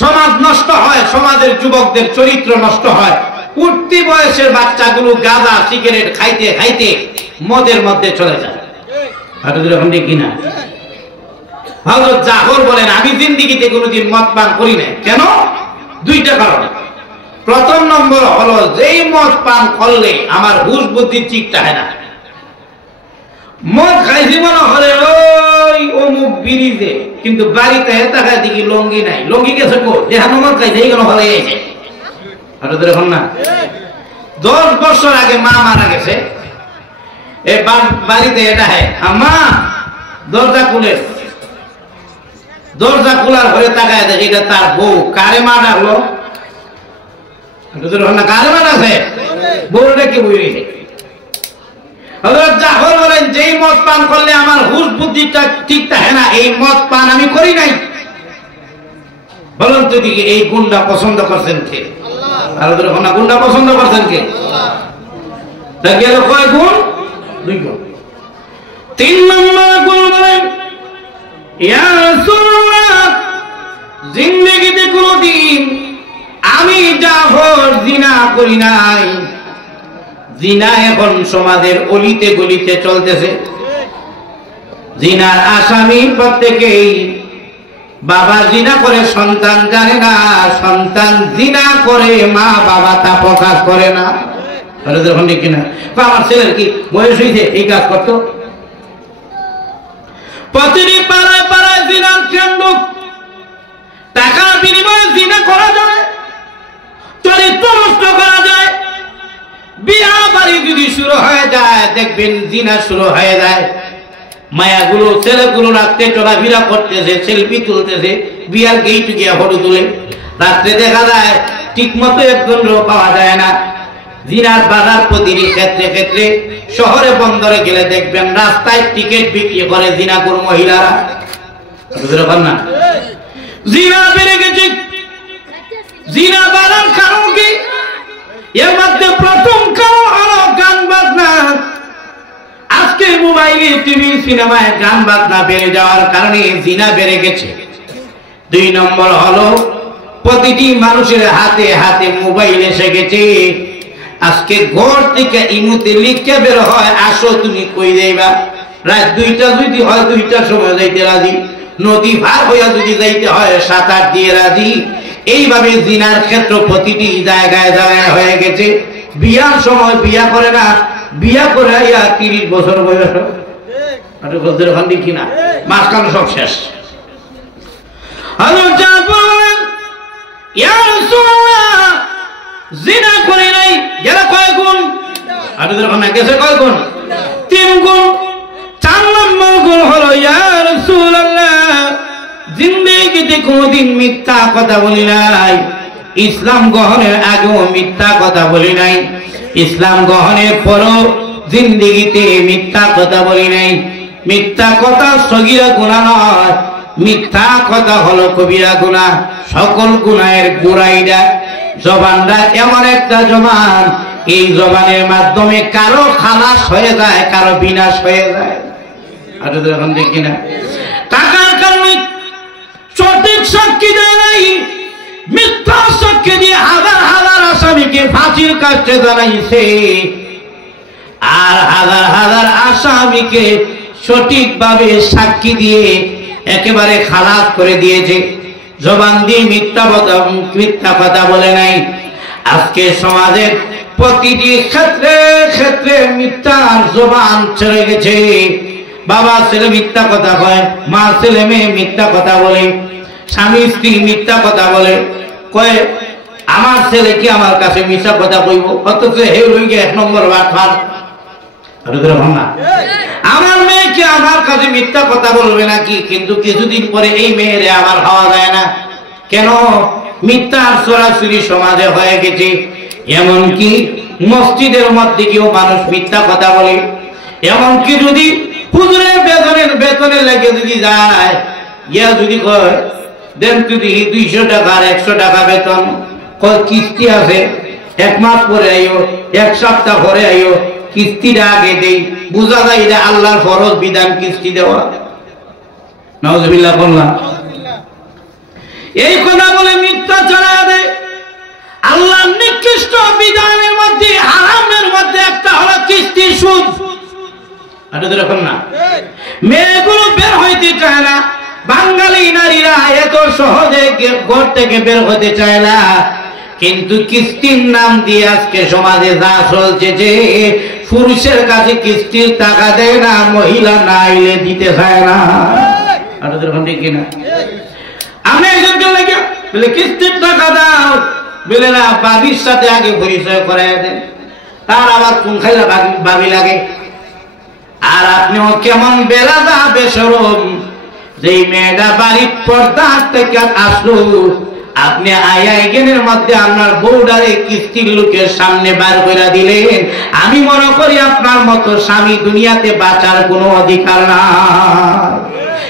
সমাজ নষ্ট হয়, সমাজের যুবকদের চরিত্র নষ্ট হয়। উঠতি বয়সের বাচ্চাগুলো গাঁজা সিগারেট খাইতে খাইতে মদের মধ্যে চলে যায়। কিনা হযরত জাফর বলেন, আমি জিন্দেগিতে কোনোদিন মদ পান করি না। কেন? দুইটা কারণে। প্রথম নম্বর হলো, যেই মদ পান করলে আমার হুঁশ বুদ্ধি ঠিক থাকে না। মদ খাইছি মনে হলে ওই অমুক বিড়িতে, কিন্তু বাড়িতে হেতা খাই দেখি লঙ্গি নাই। লঙ্গি গেছে কো, যেখানে মদ খাইছে এইগুলো হলে গেছে। এখন না 10 বছর আগে মা মারা গেছে, বাড়িতে এটা হয় আম্মা দরজা খুলে, দরজা খোলার ঘরে তাকায় দেখে এটা তার বউ। কারে মা ডাকলো? কারে মা ডাকছে? বউটা কি বই রয়েছে। হযরত জাফর বলেন, যেই মদ পান করলে আমার হুঁশ বুদ্ধিটা ঠিক থাকে না, এই মদ পান আমি করি নাই। বলুন তো দিকে এই গুণটা পছন্দ করছেন কে? আল্লাহ। গুণটা পছন্দ করছেন কে? গেল কয় গুণ? 2 গুণ। 3 নম্বর গুণ বলেন, ইয়া রাসূলুল্লাহ, জিন্দেগিতে কোনদিন আমি জাফর জিনা করি নাই। জিনা এখন সমাজের অলিতে গলিতে চলতেছে। জিনার আসামি প্রত্যেকেই বাবা জিনা করে সন্তান জানে না, সন্তান জিনা করে মা বাবা তা প্রকাশ করে না। যখন ঠিক কিনা আমার ছেলের কি বয়স হয়েছে এই কাজ করতো? প্রতিটি পাড়ায় পাড়ায় জিনার কেন্দ্র, টাকার বিনিময়ে জিনা করা যায়, চরিত্র নষ্ট করা যায়। বিয়া বাড়ি যদি শুরু হয়ে যায় দেখবেন জিনা শুরু হয়ে যায়। মায়াগুলো ছেলেগুলো রাত্রে চলাফেরা করতেছে, সেলফি তুলতেছে, বিয়ার গেইটে গিয়া ফটো তুলে। রাত্রে দেখা যায় ঠিক মতো একজন পাওয়া যায় না। জিনার বাজার প্রতিটি ক্ষেত্রে ক্ষেত্রে, শহরে বন্দরে গেলে দেখবেন রাস্তায় টিকিট বিক্রি করে জিনাগুর মহিলারা। না জিনা বেড়ে গেছে। জিনা বাড়ার কারণ কি? এর মধ্যে প্রথম কারণ হলো গান বাজনা। আজকে মোবাইলে, টিভি, সিনেমায় গান বাজনা বেড়ে যাওয়ার কারণে জিনা বেড়ে গেছে। 2 নম্বর হলো প্রতিটি মানুষের হাতে হাতে মোবাইল এসে গেছে। আজকে ঘর থেকে ইমুতে লিখে বের হয়, আসো তুমি কই যাইবা। রাত 2টা যদি হয় 2টার সময় যাইতে রাজি, নদী পার হইয়া যদি যাইতে হয় 7-8 দিয়ে রাজি। এইভাবে জিনার ক্ষেত্র প্রতিটি জায়গায় জায়গায় হয়ে গেছে। বিয়ার সময় বিয়া করে না, বিয়া করে 30 বছর বয়স কিনা মাঝখান সব শেষ। জিনা করে নাই গেলে কয় গুণ? গেছে কয় গুণ? 3 গুণ। 4 নম্বর গুণ হলো ইয়া রাসূলুল্লাহ, জিন্দেগিতে কোনদিন মিথ্যা কথা বলি নাই। ইসলাম গ্রহণের আগেও মিথ্যা কথা বলি নাই, ইসলাম গ্রহণের পরও জিন্দেগিতে মিথ্যা কথা বলি নাই। মিথ্যা কথা সগীরা গুনাহ নয়, মিথ্যা কথা হলো কবিরা গুনাহ। সকল গুনাহের গোড়াইটা জবানটা এমন একটা জবান, এই জবানের মাধ্যমে কারো খালাস হয়ে যায়, কারো বিনাশ হয়ে যায়। আর এখন দেখি না টাকার কারণে সঠিক সাক্ষী দেয় নাই, মিথ্যা সাক্ষী দিয়ে হাজার হাজার আসামিকে ফাঁসির কাছে জানাইছে, আর হাজার হাজার আসামিকে সঠিকভাবে সাক্ষী দিয়ে একেবারে খালাস করে দিয়েছে। জবান দিয়ে মিথ্যা কথা বলে নাই। আজকে সমাজের প্রতিটি ক্ষেত্রে ক্ষেত্রে মিথ্যার জবান ছেড়ে গেছে। বাবা ছেলে মিথ্যা কথা কয়, মা ছেলে মেয়ে মিথ্যা কথা বলে, স্বামী স্ত্রী মিথ্যা কথা বলে। কয় আমার ছেলে কি আমার কাছে মিথ্যা কথা কইব, অথচ হে রই গে 1 নম্বর বাটপার। আমার মেয়ে কি আমার কাছে মিথ্যা কথা বলবে নাকি? কিন্তু কিছুদিন পরে এই মেয়েরে আমার হওয়া যায় না। কেন? মিথ্যার সরাসরি সমাজে হয়ে গেছে। এমনকি মসজিদের মধ্যে কেউ মানুষ মিথ্যা কথা বলে। এমনকি যদি হুজুরের বেতনের লেগে যদি যায়, ইয়া যদি কয় দেন যদি 200 টাকা আর 100 টাকা বেতন, কিস্তি আছে, 1 মাস পরে আইও, 1 সপ্তাহ পরে আইও, কিস্তিটা আগে দেই। বুঝা যায় এটা আল্লাহর ফরজ বিধান কিস্তি দেওয়া। নাউজুবিল্লাহ বললাম। এই কথা বলে মিথ্যা ছড়ায় দেয়। আল্লাহর নিকৃষ্ট বিধানের মধ্যে, হারামের মধ্যে একটা হলো কিস্তি, সুদ। এরকম না, মেয়েগুলো বের হইতে চায় না। বাঙালি নারীরা এত সহজে ঘর থেকে বের হতে চায় না, কিন্তু কিস্তির নাম দিয়ে আজকে সমাজে যা চলছে যে পুরুষের কাছে কিস্তির টাকা দেয় না, মহিলা না আইলে দিতে চায় না। কিনা আমি একজনকে লাগে বলে কিস্তির টাকা দাও, বলে না বাবির সাথে আগে পরিচয় করাই দেন, তার আবার কোন খাইলা বাবি লাগে। আর আপনিও কেমন বেলা দা বেশরম, যেই মেয়েটা বাড়ির পর্দা থেকে আসলো, আপনি আইনের মধ্যে আপনার বউডারে কিস্তির লোকের সামনে বার করে দিলেন। আমি মনে করি আপনার মতো স্বামী দুনিয়াতে বাঁচার কোনো অধিকার না।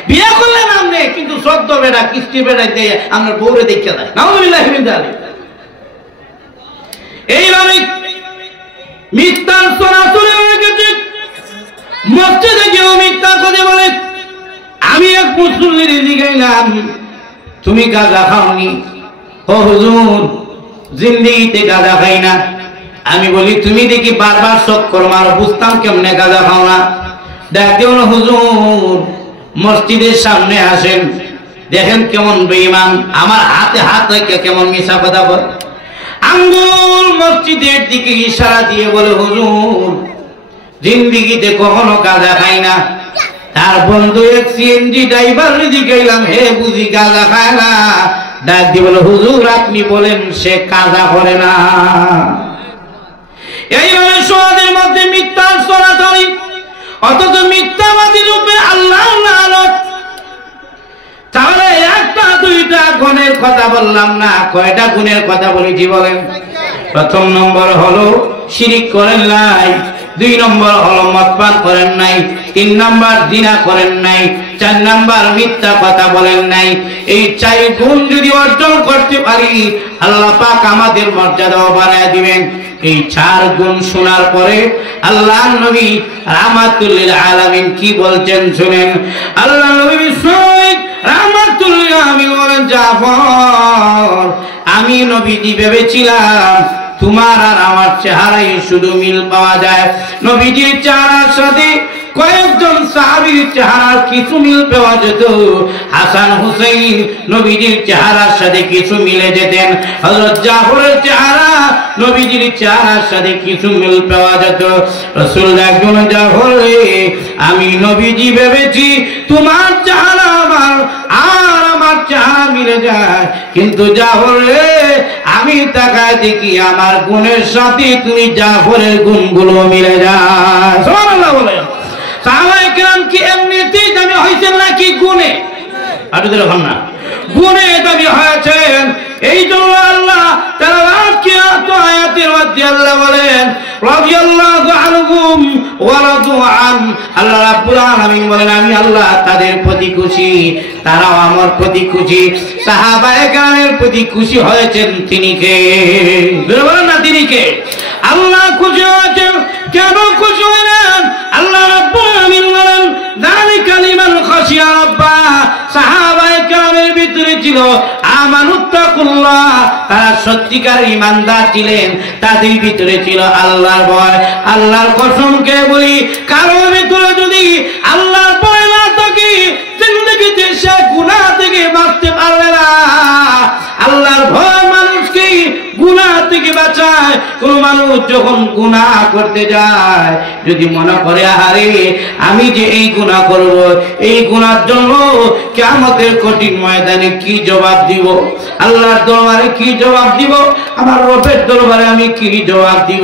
বিয়ে করলেন আপনি, কিন্তু সদ্য বেড়া কিস্তি বেড়াই দিয়ে আপনার বউরে দেখে দেয়। নাউজুবিল্লাহ মিন যালিক। এইভাবে মিথ্যার সরাসরি হয়ে গেছে। মসজিদে কেউ মিথ্যা কথা বলে। আমি এক মুসল্লির জিগাইলাম, তুমি গাঁজা খাওনি? ও হুজুর, জিন্দেগিতে গাঁজা খাই না। আমি বলি তুমি দেখি বারবার চক্কর মারো, বুঝতাম কেমনে গাঁজা খাও না। ডাকতেও না হুজুর মসজিদের সামনে আসেন, দেখেন কেমন বেঈমান, আমার হাতে হাত রেখে কেমন মিশা কথা বলে। আঙ্গুল মসজিদের দিকে ইশারা দিয়ে বলে হুজুর জিন্দিগিতে কখনো গাঁজা খাই না। তার বন্ধু এক সিএনজি ড্রাইভার দিকে গেলাম, হে বুঝি গাঁজা খায় না। ডাক দিয়ে বলে হুজুর আপনি বলেন সে গাঁজা করে না। এইভাবে সমাজের মধ্যে মিথ্যার ছড়াছড়ি, অথচ মিথ্যাবাদী রূপে আল্লাহ লানত। তাহলে একটা দুইটা গুণের কথা বললাম না, কয়টা গুণের কথা বলেছি বলেন? প্রথম নম্বর হলো শিরিক করেন নাই, 2 নম্বর হলো মদ পান করেন নাই, 3 নম্বর জিনা করেন নাই, 4 নম্বর মিথ্যা কথা বলেন নাই। এই 4 গুণ যদি অর্জন করতে পারি আল্লাহ পাক আমাদের মর্যাদাও বাড়ায় দিবেন। এই 4 গুণ শোনার পরে আল্লাহর নবী রাহমাতুল লিল আলামিন কি বলছেন শুনেন। আল্লাহর নবী রাহমাতুল লিল আলামিন বলেন, জাফর আমি নবীজি ভেবেছিলাম তোমার আর আমার চেহারায় শুধু মিল পাওয়া যায়। নবীজির চেহারার সাথে কয়েকজন সাহাবীর চেহারার কিছু মিল পাওয়া যেত। হাসান হুসাইন নবীজির চেহারার সাথে কিছু মিলে যেতেন। হযরত জাফরের চেহারা নবীজির চেহারার সাথে কিছু মিল পাওয়া যেত। রাসূল একজন জাফর আমি নবীজি ভেবেছি তোমার চেহারা আমার চেহারা মিলে যায়, কিন্তু জাফর আমি তাকায় দেখি আমার গুণের সাথে তুমি জাফরের গুণগুলো মিলে যায়। সুবহানাল্লাহ বলেন। সাহাবায়ে কেরাম কি এমনিতেই দামি হয়েছেন নাকি গুণে? আপনাদের হন না, গুণে দামি হয়েছেন। এই জন্য আল্লাহ তাআলা আয়াতের মধ্যে আল্লাহ বলেন রাদিয়াল্লাহু আনহুম ওয়া রাদু আন। আল্লাহ রাব্বুল আলামিন বলেন আমি আল্লাহ তাদের প্রতি খুশি, তারাও আমার প্রতি খুশি। সাহাবায়ে কেরামের প্রতি খুশি হয়েছেন তিনি কে? বলেন না তিনি কে? আল্লাহ খুশি হয়েছেন। কেন খুশি হলেন? আল্লাহ রাব্বুল আলামিন বলেন যালিকা লিমান খাশিয়া রাব্বা। সাহাবায়ে কেরামের ভিতরে ছিল আমানুত্তাকুল্লাহ, তারা সত্যিকার ঈমানদার ছিলেন, তাদের ভিতরে ছিল আল্লাহর ভয়। আল্লাহর কসমকে বলি কারোর ভিতরে যদি আল্লাহর ভয় না থাকে জিন্দেগিতে সে গুনাহ থেকে বাঁচতে পারবে না। আল্লাহর ভয় মানুষকে গুনাহ থেকে বাঁচায়। কোন মানুষ যখন গুনাহ করতে যায় যদি মনে করে আরে আমি যে এই গুনাহ করব, এই গুনার জন্য কিয়ামতের কঠিন ময়দানে কি জবাব দিব, আল্লাহর দরবারে কি জবাব দিব, আমার রবের দরবারে আমি কি জবাব দিব,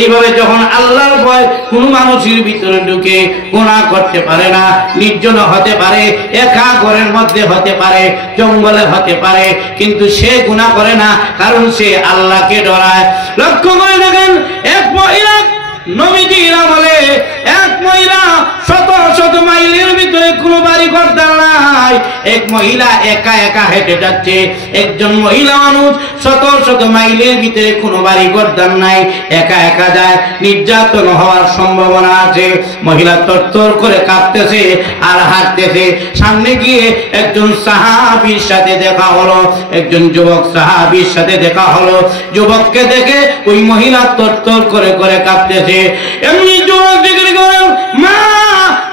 এইভাবে যখন আল্লাহর ভয় কোন মানুষের ভিতরে ঢুকে গুনাহ করতে পারে না। নির্জন হতে পারে, একা ঘরের মধ্যে হতে পারে, জঙ্গলে হতে পারে, কিন্তু সে গুনাহ করে না, কারণ সে আল্লাহকে ডরায়। লক্ষ্য করে দেখেন এক মহিলা নবীজির আমলে, এক মহিলা শত শত মাইলের ভিতরে কোনো বাড়ি ঘর নাই, এক মহিলা একা একা হেঁটে যাচ্ছে। একজন মহিলা মানুষ শত শত মাইলের ভিতরে কোনো বাড়ি ঘর নাই, একা একা যায়, নির্যাতন হওয়ার সম্ভাবনা আছে। মহিলা তরতর করে কাঁপতেছে আর হাঁটতেছে। সামনে গিয়ে একজন সাহাবীর সাথে দেখা হলো, একজন যুবক সাহাবীর সাথে দেখা হলো। যুবককে দেখে ওই মহিলা তরতর করে করে কাঁপতেছে। এমনি যুবক দেখে মা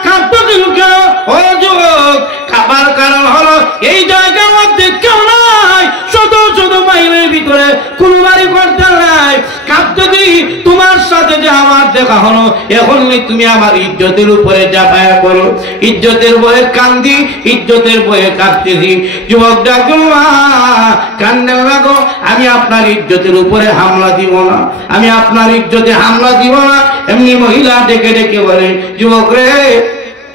কাঁপতেছেন কেন? ও যুবক খাবার কারণ হলো এই জায়গার মধ্যে কেউ নাই, শত শত মাইলের ভিতরে কোন বাড়ি করতে নাই। কাঁপতে দিই তোমার সাথে যে আমার দেখা হলো, এখন তুমি আমার ইজ্জতের উপরে ঝাঁপায়া পড়ো। ইজ্জতের বয়ে কান্দি, ইজ্জতের বয়ে কাঁদতেছি। যুবক ডাকো মা কান্দেন লাগো, আমি আপনার ইজ্জতের উপরে হামলা দিব না, আমি আপনার ইজ্জতে হামলা দিব না। এমনি মহিলা ডেকে ডেকে বলে যুবক রে,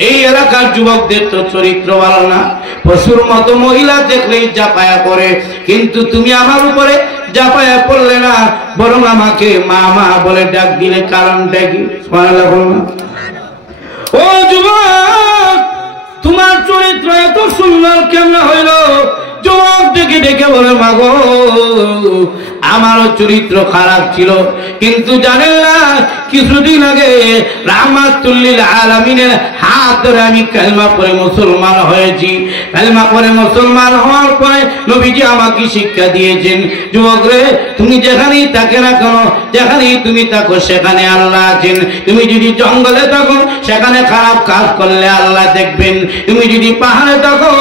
এই এলাকার যুবকদের তো চরিত্র ভালো না, পশুর মতো মহিলা দেখলেই ঝাঁপায়া পড়ে, কিন্তু তুমি আমার উপরে ঝাঁপায়া পড়লে না, বরং আমাকে মা মা বলে ডাক দিলে, কারণটা কি? ও যুবক তোমার চরিত্র এত সুন্দর কেমন হইল? যুবক ডেকে ডেকে বলে মাগো আমারও চরিত্র খারাপ ছিল, কিন্তু জানেন না কিছুদিন আগে রাহমাতুল লিল আলামিনের হাত ধরে আমি কালেমা পড়ে মুসলমান হয়েছি। কালেমা পড়ে মুসলমান হওয়ার পরে নবীজি আমাকে শিক্ষা দিয়েছেন, যুবক রে তুমি যেখানেই থাকে না কেন, যেখানেই তুমি থাকো সেখানে আল্লাহ আছেন। তুমি যদি জঙ্গলে থাকো সেখানে খারাপ কাজ করলে আল্লাহ দেখবেন, তুমি যদি পাহাড়ে থাকো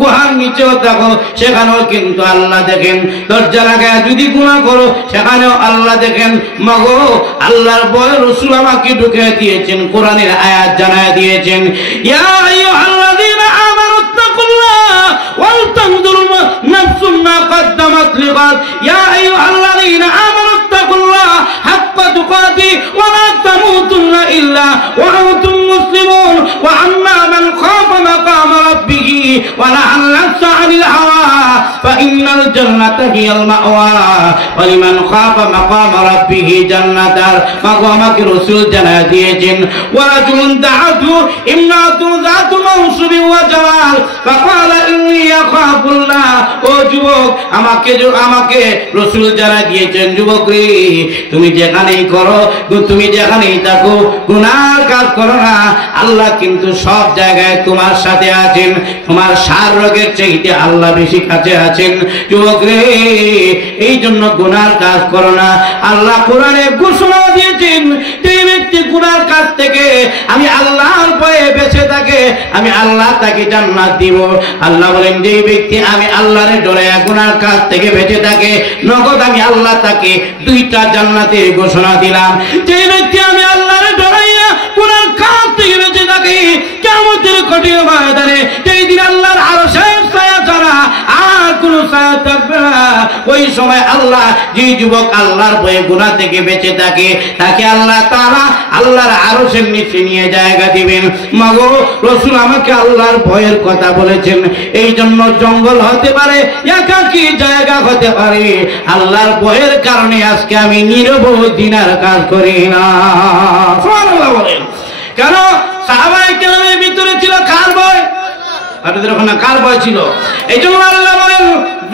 গুহার নিচেও থাকো সেখানেও কিন্তু আল্লাহ দেখেন, দরজা লাগায় যদি গুনাহ করো সেখানেও আল্লাহ দেখেন। মাগো আল্লাহর ভয় রাসূল আমাকে ঢুকিয়ে দিয়েছেন, কোরআনের আয়াত জানায় দিয়েছেন, ইয়া আইয়ুহাল্লাযীনা আমানু তাকুল্লাহ ওয়াল তানজুর নাফসুম মা কদ্দামাত লিগাদ, ইয়া আইয়ুহাল্লাযীনা আমানু তাকুল্লাহ হাক্কা তুকাতি ওয়া লা তামুতুন্না ইল্লা ওয়া আনতুম মুসলিমুন, ওয়া আম্মা মান খাফা মাকামা রাব্বিহি ওয়া নাহা আন-নাফসা আনিল হাওয়া ফাইন্নাল জান্নাতা হিয়াল মাওয়া ওয়া লিমান খাফা মাকামা রাব্বিহি জান্নাতার। মাগো আমাকে রাসূল জানায় দিয়েছেন, ওয়া রাজুলুন দাআতু ইমরাতু যাতু মানসুবি ওয়া জালাল ফাকালা ইন্নী আখাফুল্লাহ। ও যুবক আমাকে রাসূল জানায় দিয়েছেন, যুবক রে তুমি যেখানেই করো, তুমি যেখানেই থাকো গুনাহ কাজ করো না, আল্লাহ কিন্তু সব জায়গায় তোমার সাথে আছেন। তোমার সার রোগের চাইতে আল্লাহ বেশি কাছে আছেন। যুবক রে এই জন্য গুনার কাজ করো না। আল্লাহ কোরআনে ঘোষণা দিয়েছেন, যে ব্যক্তি গুনার কাজ থেকে আমি আল্লাহর ভয়ে বেঁচে থাকে আমি আল্লাহ তাকে জান্নাত দিব। আল্লাহ বলেন, যে ব্যক্তি আমি আল্লাহর ডরে গুনার কাজ থেকে বেঁচে থাকে নগদ আমি আল্লাহ তাকে 2টা জান্নাতের ঘোষণা দিলাম। যে ব্যক্তি আমি আল্লাহর ডরাইয়া গুনার কাজ থেকে বেঁচে থাকে কিয়ামতের কঠিন ময়দানে যেই দিন আল্লাহর আরশের ছায়া ছাড়া আর কোনো ছায়া থাকবে না, ওই সময় আল্লাহ যে যুবক আল্লাহর ভয়ে গুনাহ থেকে বেঁচে থাকে তাকে আল্লাহ তাআলা আল্লাহর আরশের নিচে নিয়ে জায়গা দিবেন। মাগো রাসূল আমাকে আল্লাহর ভয়ের কথা বলেছেন, এই জন্য জঙ্গল হতে পারে, একাকী জায়গা হতে পারে, আল্লাহর ভয়ের কারণে আজকে আমি নিরবধিনার কাজ করি না। সুবহানাল্লাহ বলেন। কেন? সাহাবায়ে কেরামের ভিতরে ছিল কার ভয়? আপনাদের ওখানে কার ভয় ছিল? এই জন্য আল্লাহ বলেন,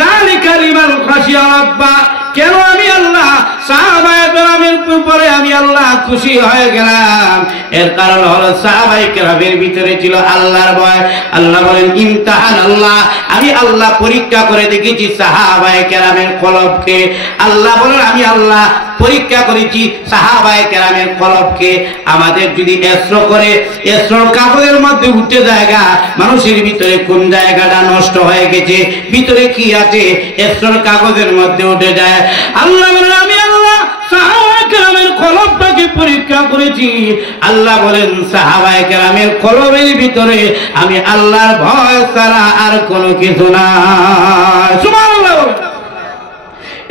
যালিকা লিমান খাশিয়া রাব্বা। কেন আমি আল্লাহ সাহাবায়ে কেরামের উপরে আমি আল্লাহ খুশি হয়ে গেলাম? এর কারণ হলো সাহাবায়ে কেরামের ভিতরে ছিল আল্লাহর ভয়। আল্লাহ বলেন, ইমতিহান আল্লাহ, আমি আল্লাহ পরীক্ষা করে দেখেছি সাহাবায়ে কেরামের কলবকে। আল্লাহ বলেন, আমি আল্লাহ পরীক্ষা করেছি সাহাবায়ে কেরামের কলবকে। আমাদের যদি এসর করে এসর কাপড়ের মধ্যে উঠে জায়গা মানুষের ভিতরে কোন জায়গাটা নষ্ট হয়ে গেছে, ভিতরে কি আছে এসর কাগজের মধ্যে উঠে যায়। আল্লাহ বলেন, আমি আল্লাহ সাহাবায়ে কেরামের কলবটাকে পরীক্ষা করেছি। আল্লাহ বলেন, সাহাবায়ে কেরামের কলবের ভিতরে আমি আল্লাহর ভয় ছাড়া আর কোনো কিছু না। সুবহানাল্লাহ।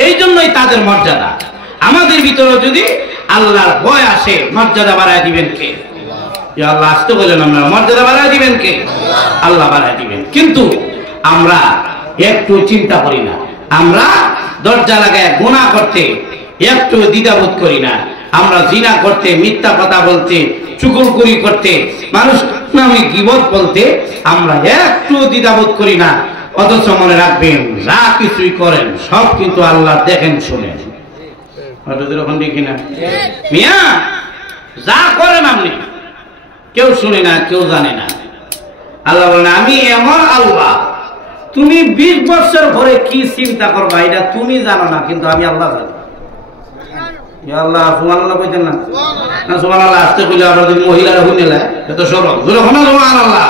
এই জন্যই তাদের মর্যাদা। আমাদের ভিতরে যদি আল্লাহর ভয় আসে মর্যাদা বাড়ায় দিবেন কে? আল্লাহ আসতে বলেন, আমরা মর্যাদা বাড়ায় দিবেন কে? আল্লাহ বাড়ায় দিবেন। কিন্তু আমরা একটু চিন্তা করি না, আমরা দরজা লাগায় গুনাহ করতে একটু দ্বিধাবোধ করি না, আমরা জিনা করতে, মিথ্যা কথা বলতে, চুগলখড়ি করতে, মানুষ নামে গীবত বলতে আমরা একটু দ্বিধাবোধ করি না। অথচ মনে রাখবেন, যা কিছুই করেন সব কিন্তু আল্লাহ দেখেন, শুনেন। দেখি না মিয়া, যা করেন আপনি কেউ শুনে না, কেউ জানে না। আল্লাহ বলেন, আমি এমন আল্লাহ, তুমি 20 বছর ধরে কি চিন্তা করবা এটা তুমি জানো না, কিন্তু আমি আল্লাহ জানি। আল্লাহ সুবহানাল্লাহ কইতেন না? সুবহানাল্লাহ আসতে কইলে আমরা যদি মহিলারা হইলে এত সরল সুবহানাল্লাহ।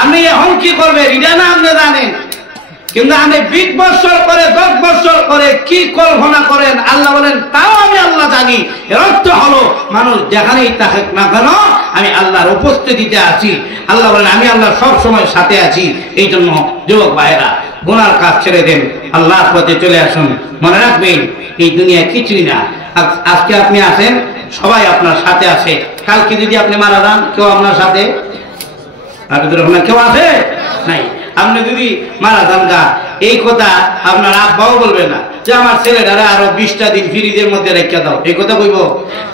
আপনি এখন কি করবেন এটা না আপনি জানেন, কিন্তু আপনি 20 বছর করে 10 বছর করে কি কল্পনা করেন আল্লাহ বলেন তাও আমি আল্লাহ জানি। এর অর্থ হলো মানুষ যেখানেই থাকুক না কেন আমি আল্লাহর উপস্থিতিতে আছি। আল্লাহ বলেন, আমি আল্লাহ সব সময় সাথে আছি। এই জন্য যুবক ভাইরা গুনার কাজ ছেড়ে দেন, আল্লাহর পথে চলে আসুন। মনে রাখবেন, এই দুনিয়া কিছুই না। আজকে আপনি আছেন, সবাই আপনার সাথে আছে। কালকে যদি আপনি মারা যান, কেউ আপনার সাথে? আপনাদের ওখানে কেউ আছে? নাই। আপনি যদি মারা যান গা, এই কথা আপনার আব্বাও বলবে না যে আমার ছেলেটারা আরো 20টা দিন ফ্রিজের মধ্যে রেখে দাও, এই কথা কইব।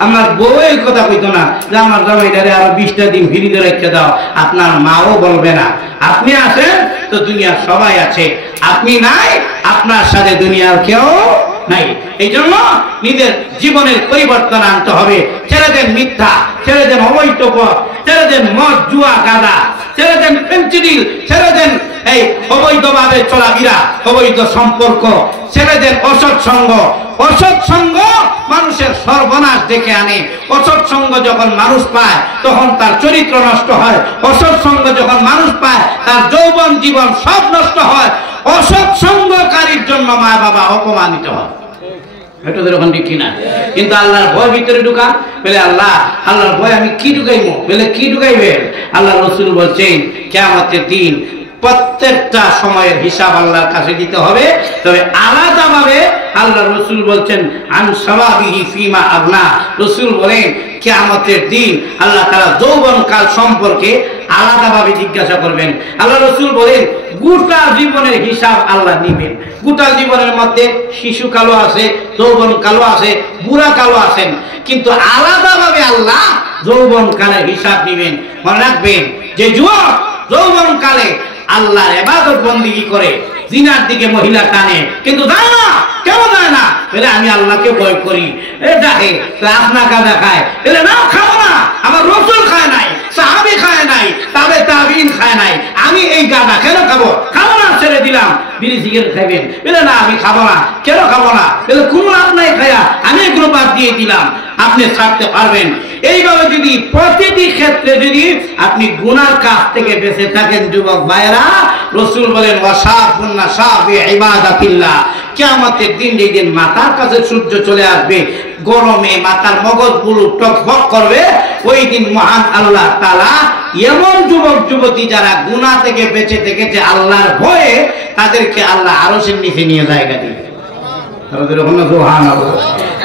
আমার বউ এই কথা কইতো না যে আমার জামাইটারে আরো 20টা দিন ফ্রিজে রেখে দাও। আপনার মাও বলবে না। আপনি আছেন তো দুনিয়ার সবাই আছে, আপনি নাই আপনার সাথে দুনিয়ার কেউ নাই। এই জন্য নিজের জীবনের পরিবর্তন আনতে হবে। ছেড়ে দেন মিথ্যা, ছেড়ে দেন অবৈধ পথ, ছেড়ে দেন মদ জুয়া গাঁজা, ছেড়ে দেন ফেন্সিডিল, ছেড়ে দেন এই অবৈধভাবে চলাফেরা, অবৈধ সম্পর্ক, ছেড়ে দেন অসৎ সঙ্গ। অসৎ সঙ্গ মানুষের সর্বনাশ ডেকে আনে। অসৎ সঙ্গ যখন মানুষ পায় তখন তার চরিত্র নষ্ট হয়। অসৎ সঙ্গ যখন মানুষ পায় তার যৌবন জীবন সব নষ্ট হয়। অসৎ সঙ্গকারীর জন্য মা বাবা অপমানিত হয়। এটা এরকম ঠিক কিনা? কিন্তু আল্লাহর ভয় ভিতরে ঢুকা বলে আল্লাহর ভয় আমি কি ঢুকাইবো বলে কি ঢুকাইবেন? আল্লাহ রাসূল বলছেন কিয়ামতের দিন প্রত্যেকটা সময়ের হিসাব আল্লাহর কাছে দিতে হবে। তবে আলাদাভাবে আল্লাহ রাসূল বলছেন আন শাবাবিহি ফিমা আবনা। রাসূল বলেন কিয়ামতের দিন আল্লাহ তাআলা যৌবনকাল সম্পর্কে আলাদাভাবে জিজ্ঞাসা করবেন। আল্লাহ রাসূল বলেন গোটা জীবনের হিসাব আল্লাহ নেবেন। গোটা জীবনের মধ্যে শিশুকালও আছে, যৌবনকালও আছে, বুড়াকালও আছেন, কিন্তু আলাদাভাবে আল্লাহ যৌবনকালের হিসাব নেবেন। মনে রাখবেন যে যুবক যৌবনকালে আল্লাহর ইবাদত বন্দেগী করে, জিনার দিকে মহিলা টানে, কিন্তু যায় না। কেন যায় না? বলে আমি আল্লাহকে ভয় করি। দেখে আপনা গাঁজা খায়, বলে না খাবো না, আমার রাসূল খায় নাই, সাহাবী খায় নাই, তবে তাবিঈন খায় নাই, আমি এই গাঁজা কেন খাবো? খাবো না, ছেড়ে দিলাম। বিড়ি সিগারেট খাইবেন, বলে না আমি খাবো না। কেন খাবো না? বলে কোনো লাভ নাই খায়া, আমি এগুলো বাদ দিয়ে দিলাম। আপনি ছাড়তে পারবেন। এইভাবে যদি প্রতিটি ক্ষেত্রে যদি আপনি গুনার কাজ থেকে বেঁচে থাকেন যুবক ভাইরা, রাসূল বলেন ওয়াশাফুন নাশাবি ইবাদাতিল্লাহ। কিয়ামতের দিন যেদিন মাথার কাছে সূর্য চলে আসবে, গরমে মাথার মগজগুলো টকবক করবে, ওই দিন মহান আল্লাহ তাআলা এমন যুবক যুবতী যারা গুনাহ থেকে বেঁচে থেকেছে আল্লাহর ভয়ে, তাদেরকে আল্লাহ আরশের নিচে নিয়ে জায়গা দিবে।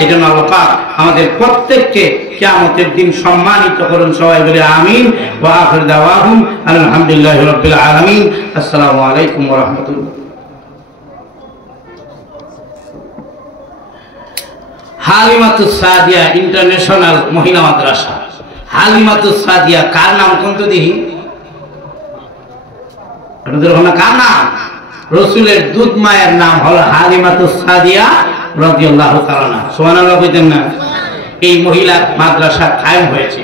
এই জন্য আল্লাহ পাক আমাদের প্রত্যেককে কিয়ামতের দিন সম্মানিত করুন। সবাই বলে আমিন। ওয়া আখির দাওয়াহুম আলহামদুলিল্লাহি রাব্বিল আলামিন। আসসালামু আলাইকুম ওয়া রাহমাতুল্লাহ। হালিমাতুস সাদিয়া ইন্টারন্যাশনাল মহিলা মাদ্রাসা। হালিমাতুস সাদিয়া কার নাম কোন তো দেখি? আপনাদের ওখানে কার নাম? রাসূলের দুধ মায়ের নাম হলো হালিমাতুস সাদিয়া রাদিয়াল্লাহু তাআলা। সুবহানাল্লাহ কইতেন না? এই মহিলা মাদ্রাসা কায়েম হয়েছে।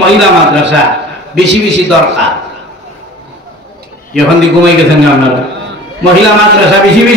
মহিলা মাদ্রাসা বেশি বেশি দরকার। যখন ঘুমাই গেছেন আপনারা, মহিলা মাদ্রাসা বেশি বেশি